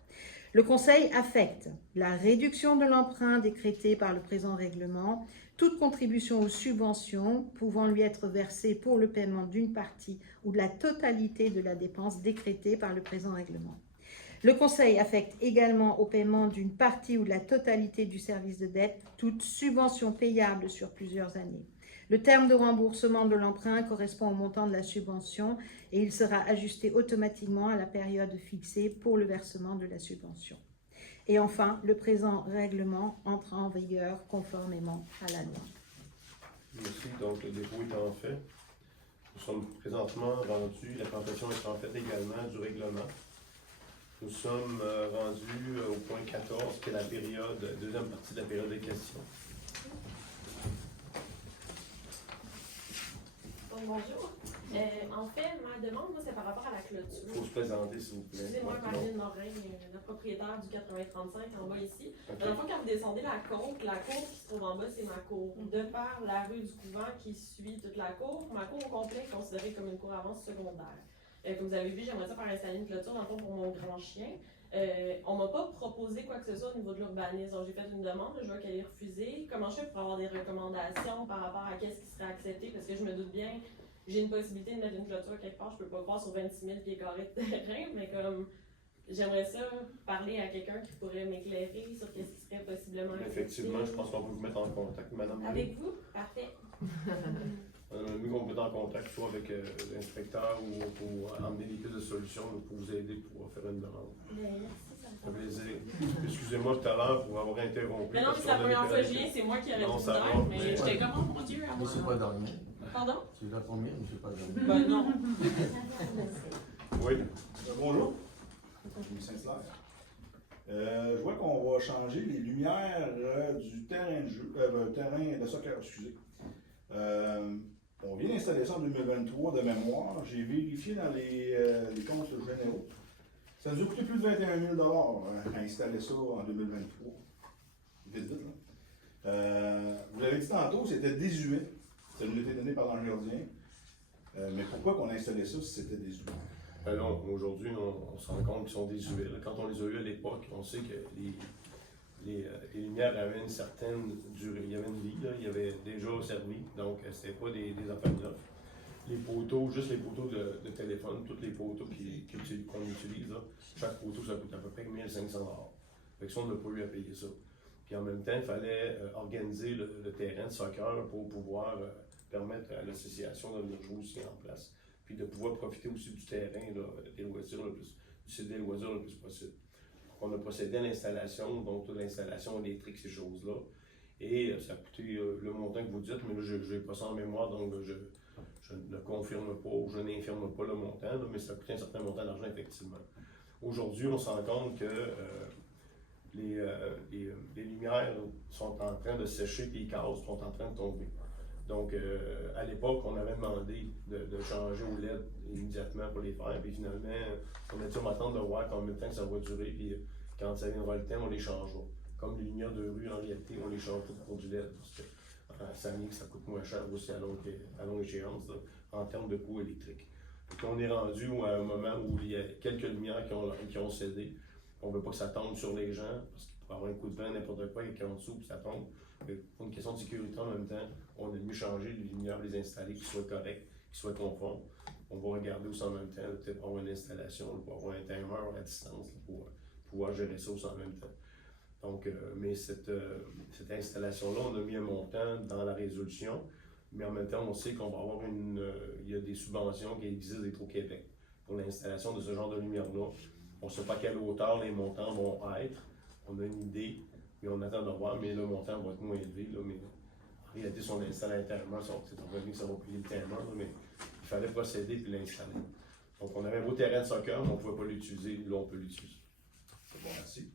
Le Conseil affecte la réduction de l'emprunt décrétée par le présent règlement, toute contribution ou subvention pouvant lui être versée pour le paiement d'une partie ou de la totalité de la dépense décrétée par le présent règlement. Le Conseil affecte également au paiement d'une partie ou de la totalité du service de dette toute subvention payable sur plusieurs années. Le terme de remboursement de l'emprunt correspond au montant de la subvention et il sera ajusté automatiquement à la période fixée pour le versement de la subvention. Et enfin, le présent règlement entre en vigueur conformément à la loi. Merci. Donc, le dépôt étant fait, nous sommes présentement rendus, la présentation étant faite également du règlement. Nous sommes rendus au point 14, qui est la période, deuxième partie de la période des questions. Bonjour. En fait, ma demande, moi, c'est par rapport à la clôture. Il faut se présenter, s'il vous plaît. Excusez-moi, Marlène Morin, la propriétaire du 8035 en bas ici. Okay. Dans le fond, quand vous descendez la cour qui se trouve en bas, c'est ma cour. De par la rue du couvent qui suit toute la cour, ma cour au complet est considérée comme une cour avance secondaire. Comme vous avez vu, j'aimerais ça faire installer une clôture dans le fond pour mon grand chien. On m'a pas proposé quoi que ce soit au niveau de l'urbanisme. Donc, j'ai fait une demande, je vois qu'elle est refusée. Comment je fais pour avoir des recommandations par rapport à qu'est-ce qui serait accepté? Parce que je me doute bien, j'ai une possibilité de mettre une clôture quelque part. Je peux pas croire sur 26 000 pieds carrés de terrain, mais comme j'aimerais ça parler à quelqu'un qui pourrait m'éclairer sur qu'est-ce qui serait possiblement accepté. Effectivement, je pense qu'on peut vous mettre en contact, Madame. Avec vous? Parfait. Nous, on peut être en contact soit avec l'inspecteur ou pour emmener des pistes de solutions pour vous aider pour faire une demande. Merci, ça me fait plaisir. Excusez-moi tout à l'heure pour avoir interrompu. Mais non, mais c'est la première fois que je viens, c'est moi qui aurais dû dire, mais j'étais comme, oh mon Dieu, Mais c'est pas dormi. Pardon? C'est la première, mais c'est pas dormi. Ben non. Oui. Bonjour. Saint-Hilaire. Je vois qu'on va changer les lumières du terrain de jeu, terrain de soccer, excusez. On vient d'installer ça en 2023 de mémoire. J'ai vérifié dans les comptes généraux. Ça nous a coûté plus de 21 000 à installer ça en 2023. Vite, vite, là. Vous l'avez dit tantôt, c'était désuet. Ça nous a été donné par l'Angerdien. Mais pourquoi qu'on a installé ça si c'était désuet? Alors, aujourd'hui, on se rend compte qu'ils sont désuets. Quand on les a eus à l'époque, on sait que les lumières avaient une certaine durée. Il y avait une vie, là, il y avait déjà servi, donc c'était pas des affaires neuves. Les poteaux, juste les poteaux de téléphone, tous les poteaux qu'on utilise, là, chaque poteau, ça coûte à peu près 1 500 $. Fait que ça, on n'a pas eu à payer ça. Puis en même temps, il fallait organiser le terrain de soccer pour pouvoir permettre à l'association de venir jouer aussi en place. Puis de pouvoir profiter aussi du terrain, là, des loisirs, là, céder le loisir le plus possible. Donc, on a procédé à l'installation, donc toute l'installation électrique, ces choses-là. Et ça a coûté le montant que vous dites, mais là, je n'ai pas ça en mémoire, donc je ne confirme pas ou je n'infirme pas le montant, là, mais ça a coûté un certain montant d'argent, effectivement. Aujourd'hui, on se rend compte que les lumières sont en train de sécher, puis les cases sont en train de tomber. Donc, à l'époque, on avait demandé de changer au LED immédiatement pour les faire, puis finalement, on a dû m'attendre de voir combien de temps que ça va durer, puis quand ça viendra le temps, on les changera. Comme les lumières de rue, en réalité, on les change toutes pour du LED, parce que ça coûte moins cher aussi à longue échéance, là, en termes de coût électrique. Donc, on est rendu à un moment où il y a quelques lumières qui ont cédé. On ne veut pas que ça tombe sur les gens, parce qu'il peut y avoir un coup de vent, n'importe quoi, qui est en dessous, puis ça tombe. Mais pour une question de sécurité en même temps, on a mieux changer les lumières, les installer, qu'ils soient corrects, qu'ils soient conformes. On va regarder aussi en même temps, peut-être avoir une installation, pour avoir un timer à distance, pour pouvoir gérer ça aussi en même temps. Donc, mais cette installation-là, on a mis un montant dans la résolution, mais en même temps, on sait qu'on va avoir il y a des subventions qui existent d'Hydro-Québec pour l'installation de ce genre de lumière-là. On ne sait pas à quelle hauteur les montants vont être. On a une idée, mais on attend de voir, mais le montant va être moins élevé. Là, mais en réalité, si on l'installe intérieurement, c'est revenu que ça va payer le timer, mais il fallait procéder puis l'installer. Donc, on avait un beau terrain de soccer, mais on ne pouvait pas l'utiliser. Là, on peut l'utiliser. C'est bon, merci.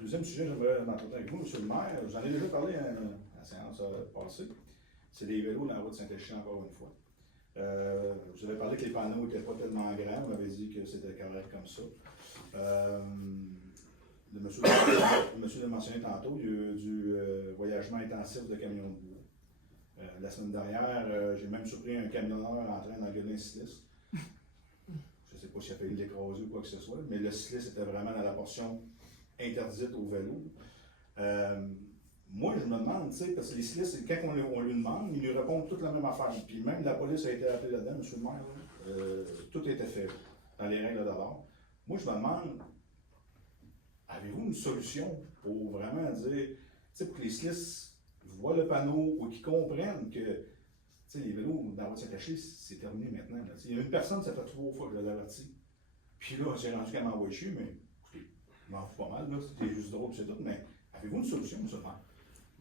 Deuxième sujet, j'aimerais m'entretenir avec vous, M. le maire. Vous en avez déjà parlé à la séance passée. C'est des vélos dans la route Saint-Échille, encore une fois. Vous avez parlé que les panneaux n'étaient pas tellement grands. Vous m'avez dit que c'était correct comme ça. Monsieur l'a mentionné tantôt, il y a eu du voyagement intensif de camions de bois. La semaine dernière, j'ai même surpris un camionneur en train d'engueuler un cycliste. Je ne sais pas s'il a failli l'écraser ou quoi que ce soit, mais le cycliste était vraiment dans la portion interdite au vélo. Moi, je me demande, tu sais, parce que les cyclistes, quand on lui demande, ils lui répondent toute la même affaire. Puis même la police a été appelée là-dedans, M. le maire, tout était fait dans les règles de l'art. Moi, je me demande, avez-vous une solution pour vraiment dire, tu sais, pour que les cyclistes voient le panneau ou qu'ils comprennent que, tu sais, les vélos dans la route Saint-Échille, c'est terminé maintenant. Là. Il y a une personne, ça fait 3 fois que je l'ai averti. Puis là, j'ai rendu qu'elle m'envoie chier, mais écoutez, je m'en fous pas mal, là, c'était juste drôle, c'est tout, mais avez-vous une solution, M. le maire?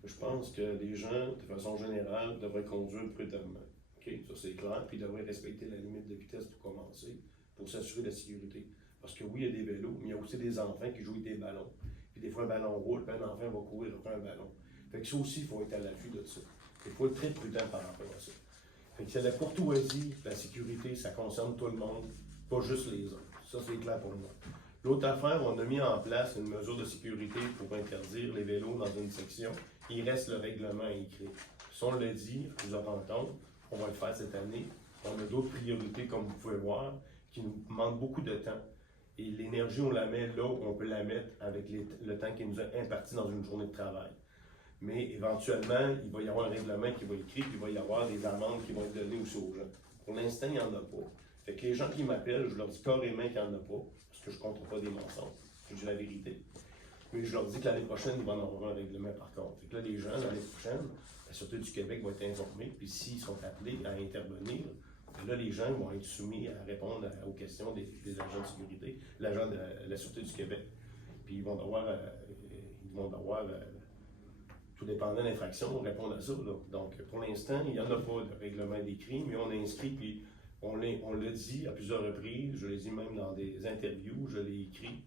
Je pense que les gens, de façon générale, devraient conduire prudemment. Okay? Ça, c'est clair. Puis ils devraient respecter la limite de vitesse pour commencer, pour s'assurer de la sécurité. Parce que oui, il y a des vélos, mais il y a aussi des enfants qui jouent avec des ballons. Puis des fois, un ballon roule, puis un enfant va courir après un ballon. Fait que ça aussi, il faut être à l'affût de ça. Il faut être très prudent par rapport à ça. Fait que c'est la courtoisie, la sécurité, ça concerne tout le monde, pas juste les autres. Ça, c'est clair pour moi. L'autre affaire, on a mis en place une mesure de sécurité pour interdire les vélos dans une section. Il reste le règlement écrit. Si on le dit, vous en rendez compte, on va le faire cette année. On a d'autres priorités, comme vous pouvez voir, qui nous demandent beaucoup de temps. Et l'énergie, on la met là où on peut la mettre avec le temps qui nous est imparti dans une journée de travail. Mais éventuellement, il va y avoir un règlement qui va être écrit, puis il va y avoir des amendes qui vont être données aussi aux gens. Pour l'instant, il n'y en a pas. Fait que les gens qui m'appellent, je leur dis carrément qu'il n'y en a pas, parce que je ne compte pas des mensonges, je dis la vérité. Mais je leur dis que l'année prochaine, il va en avoir un règlement par contre. Fait que là, les gens, l'année prochaine, la Sûreté du Québec va être informée, puis s'ils sont appelés à intervenir, là, les gens vont être soumis à répondre aux questions des agents de sécurité, l'agent de la Sûreté du Québec. Puis ils vont devoir tout dépendant de l'infraction, répondre à ça. Là. Donc, pour l'instant, il n'y en a pas de règlement décrit, mais on a inscrit, puis on l'a dit à plusieurs reprises, je l'ai dit même dans des interviews, je l'ai écrit.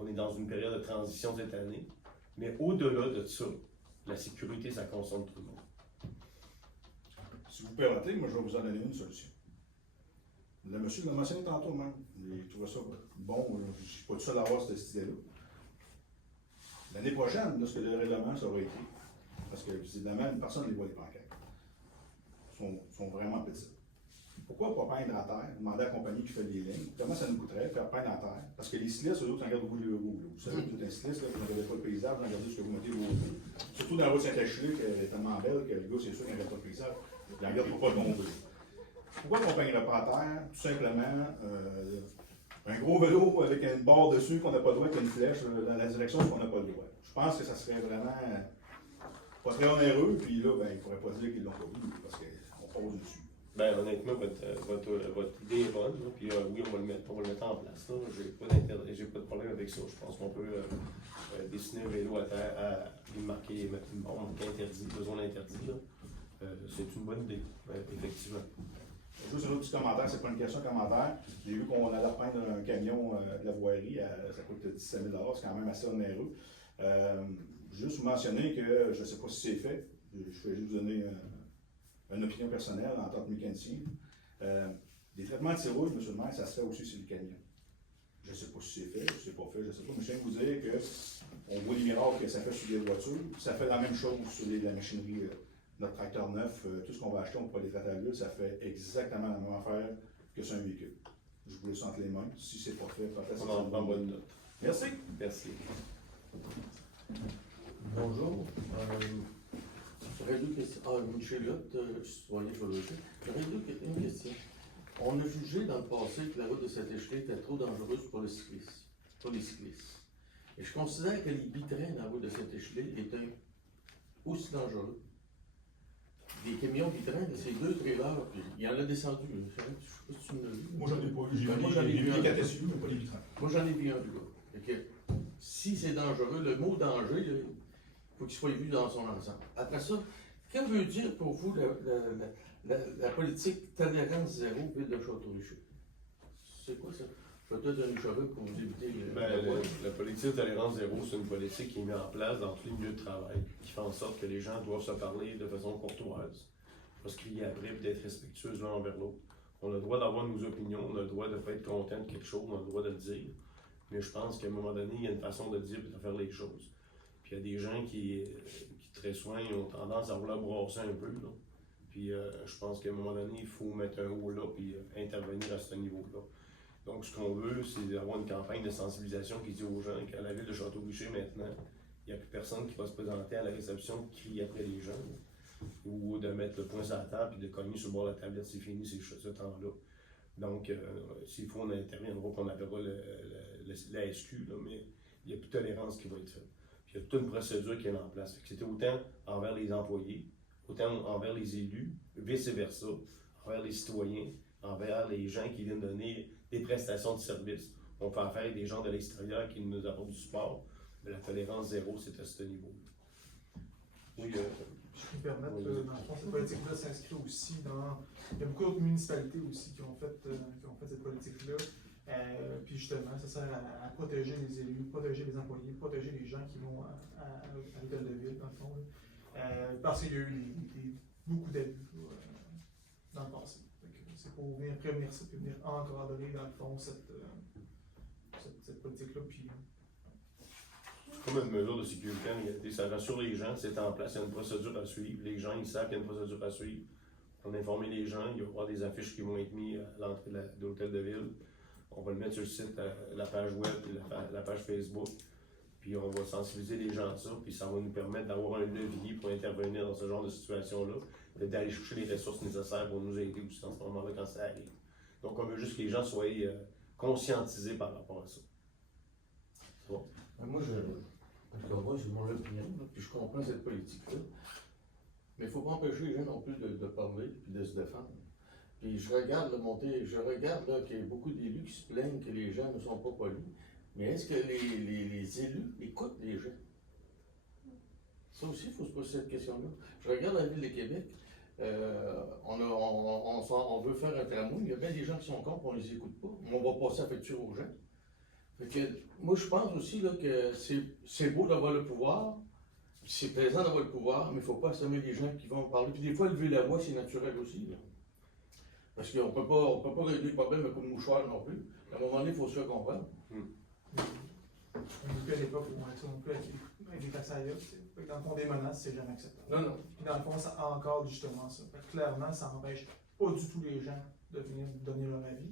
On est dans une période de transition cette année. Mais au-delà de ça, la sécurité, ça concerne tout le monde. Si vous permettez, moi, je vais vous en donner une solution. Le monsieur l'a mentionné tantôt même. Il trouvait ça bon. Je ne suis pas tout seul à avoir cette idée-là. L'année prochaine, lorsque le règlement sera écrit, parce que évidemment, personne ne les voit les pancartes. Ils sont vraiment petits. Pourquoi pas peindre à terre, demander à la compagnie qui fait les lignes, comment ça nous coûterait, faire peindre à terre? Parce que les cyclistes, eux autres, regardent au bout du logo. Vous savez, vous êtes un cycliste, vous ne regardez pas le paysage, vous regardez ce que vous mettez au bout. Surtout dans la route Saint-Achille, qui est tellement belle que le gars, c'est sûr qu'il ne regarde pas le paysage. Il ne regarde pas le bon vélo. Pourquoi on ne peindrait pas à terre? Tout simplement, un gros vélo avec une barre dessus qu'on n'a pas le droit, avec une flèche dans la direction qu'on n'a pas le droit. Je pense que ça serait vraiment pas très onéreux, puis là, ben, il ne faudrait pas dire qu'ils l'ont pas vu, parce qu'on passe dessus. Ben, honnêtement, votre idée est bonne, là, puis oui, on va le mettre en place. J'ai pas de problème avec ça. Je pense qu'on peut dessiner un vélo à terre, à marquer, mettre une borne interdit, zone interdite. C'est une bonne idée, effectivement. Juste un autre petit commentaire, c'est pas une question commentaire. J'ai vu qu'on allait repeindre un camion de la voirie, ça coûte 17 000 $, c'est quand même assez onéreux. Juste vous mentionner que je ne sais pas si c'est fait, je vais juste vous donner une opinion personnelle en tant que mécanicien. Des traitements de rouge, M. le maire, ça se fait aussi sur le camion. Je ne sais pas si c'est fait, si c'est pas fait, je ne sais pas, mais je viens de vous dire qu'on voit les miracles que ça fait sur les voitures, ça fait la même chose sur la machinerie. Notre tracteur neuf, tout ce qu'on va acheter, on peut les traiter à l'huile, ça fait exactement la même affaire que sur un véhicule. Je vous laisse entre les mains. Si c'est pas fait, peut-être On en prend bonne note. Merci. Merci. Bonjour. J'aurais deux questions. Michel Lotte, citoyen écologique. J'aurais une question. On a jugé dans le passé que la route de Saint-Échelé était trop dangereuse pour les cyclistes. Et je considère que les bitrains dans la route de Saint-Échelé étaient aussi dangereux. Des camions bitrains, c'est 2 trailers, puis il y en a descendu. Je ne sais pas si tu me l'as vu. Moi, j'en ai pas vu. Moi, j'en ai vu les 4 SUV, mais pas les vitrins. Moi, j'en ai vu un, là. Si c'est dangereux, le mot danger, il faut qu'il soit vu dans son ensemble. Après ça, que veut dire pour vous la politique tolérance zéro ville de Château-Richer? C'est quoi ça? Peut-être un cheveu pour vous éviter la politique de tolérance zéro, c'est une politique qui est mise en place dans tous les milieux de travail, qui fait en sorte que les gens doivent se parler de façon courtoise, pas se crier après et d'être respectueux l'un envers l'autre. On a le droit d'avoir nos opinions, on a le droit de ne pas être content de quelque chose, on a le droit de le dire. Mais je pense qu'à un moment donné, il y a une façon de dire et de faire les choses. Puis il y a des gens qui très souvent, ont tendance à vouloir brasser un peu. Là. Puis je pense qu'à un moment donné, il faut mettre un haut là puis intervenir à ce niveau-là. Donc, ce qu'on veut, c'est d'avoir une campagne de sensibilisation qui dit aux gens qu'à la ville de Château-Richer, maintenant, il n'y a plus personne qui va se présenter à la réception qui crie après les gens, ou de mettre le poing sur la table et de cogner sur le bord de la tablette, c'est fini, c'est ce temps-là. Donc, s'il faut, on interviendra, qu'on appellera la SQ, là, mais il n'y a plus de tolérance qui va être faite. Puis il y a toute une procédure qui est en place. C'était autant envers les employés, autant envers les élus, vice-versa, envers les citoyens, envers les gens qui viennent donner des prestations de services. On fait affaire avec des gens de l'extérieur qui nous apportent du support, mais la tolérance zéro, c'est à ce niveau. Oui, je peux me permettre, dans le fond, cette politique-là s'inscrit aussi dans. Il y a beaucoup d'autres municipalités aussi qui ont fait cette politique-là. Puis justement, ça sert à protéger les élus, protéger les employés, protéger les gens qui vont à l'hôtel de ville, dans le fond. Parce qu'il y a eu beaucoup d'abus dans le passé. C'est pour venir prévenir ça, puis venir encadrer, dans le fond, cette politique-là. Puis, c'est comme une mesure de sécurité en réalité. Ça rassure les gens, c'est en place, il y a une procédure à suivre. Les gens, ils savent qu'il y a une procédure à suivre. On a informé les gens, il va y avoir des affiches qui vont être mises à l'entrée de l'hôtel de ville. On va le mettre sur le site, la page web et la page Facebook. Puis on va sensibiliser les gens à ça, puis ça va nous permettre d'avoir un levier pour intervenir dans ce genre de situation-là, d'aller chercher les ressources nécessaires pour nous aider aussi dans ce moment-là quand ça arrive. Donc on veut juste que les gens soient conscientisés par rapport à ça. C'est bon? Moi, j'ai mon opinion, là, puis je comprends cette politique-là. Mais il ne faut pas empêcher les gens non plus de parler et de se défendre. Puis je regarde là, qu'il y a beaucoup d'élus qui se plaignent que les gens ne sont pas polis. Mais est-ce que les élus écoutent les gens? Ça aussi, il faut se poser cette question-là. Je regarde la ville de Québec, on veut faire un tramway, il y a bien des gens qui sont contre, on ne les écoute pas. On va passer la facture aux gens. Fait que, moi, je pense aussi là, que c'est beau d'avoir le pouvoir, c'est plaisant d'avoir le pouvoir, mais il ne faut pas assommer les gens qui vont parler. Puis des fois, lever la voix, c'est naturel aussi. Là. Parce qu'on ne peut pas régler les problèmes avec une mouchoir non plus. À un moment donné, il faut se faire comprendre. On n'est plus à l'époque où on est ça non plus avec des taxes ailleurs. Dans le fond, des menaces, c'est jamais acceptable. Non. Puis dans le fond, ça encadre justement ça. Fait que clairement, ça n'empêche pas du tout les gens de venir donner leur avis,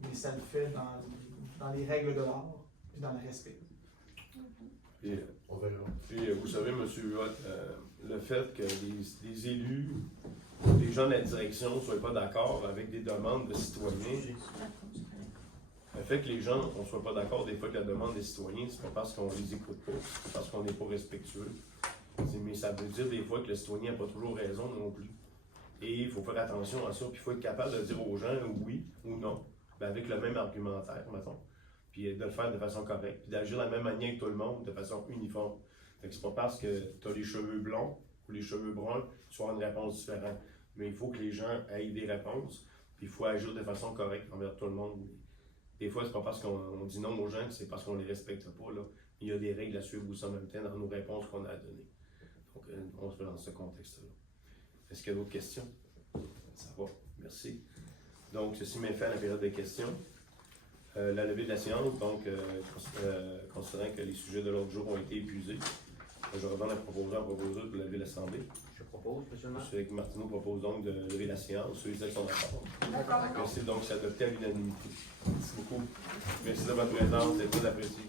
mais ça le fait dans les règles de l'art et dans le respect. Et, on verra. Puis vous savez, M. Huot, le fait que les élus, les gens de la direction ne soient pas d'accord avec des demandes de citoyens, le fait que les gens ne soient pas d'accord des fois avec la demande des citoyens, c'est pas parce qu'on les écoute pas, c'est parce qu'on n'est pas respectueux. Mais ça veut dire des fois que le citoyen n'a pas toujours raison non plus. Et il faut faire attention à ça, puis il faut être capable de dire aux gens oui ou non, ben avec le même argumentaire, mettons, puis de le faire de façon correcte, puis d'agir de la même manière que tout le monde, de façon uniforme. Fait que c'est pas parce que tu as les cheveux blonds ou les cheveux bruns, tu vas avoir une réponse différente. Mais il faut que les gens aient des réponses, puis il faut agir de façon correcte envers tout le monde. Des fois, c'est pas parce qu'on dit non aux gens que c'est parce qu'on les respecte pas, là. Il y a des règles à suivre aussi en même temps dans nos réponses qu'on a à donner. Donc, on se met dans ce contexte-là. Est-ce qu'il y a d'autres questions? Ça va, merci. Donc, ceci met fin à la période de questions. La levée de la séance, donc, considérant que les sujets de l'autre jour ont été épuisés, je redonne la proposition pour lever l'Assemblée. Je propose, monsieur le maire. M. Martineau propose donc de lever la séance. Ceux qui sont d'accord. D'accord. Merci, donc c'est adopté à l'unanimité. Merci beaucoup. Merci de votre présence, c'est très apprécié.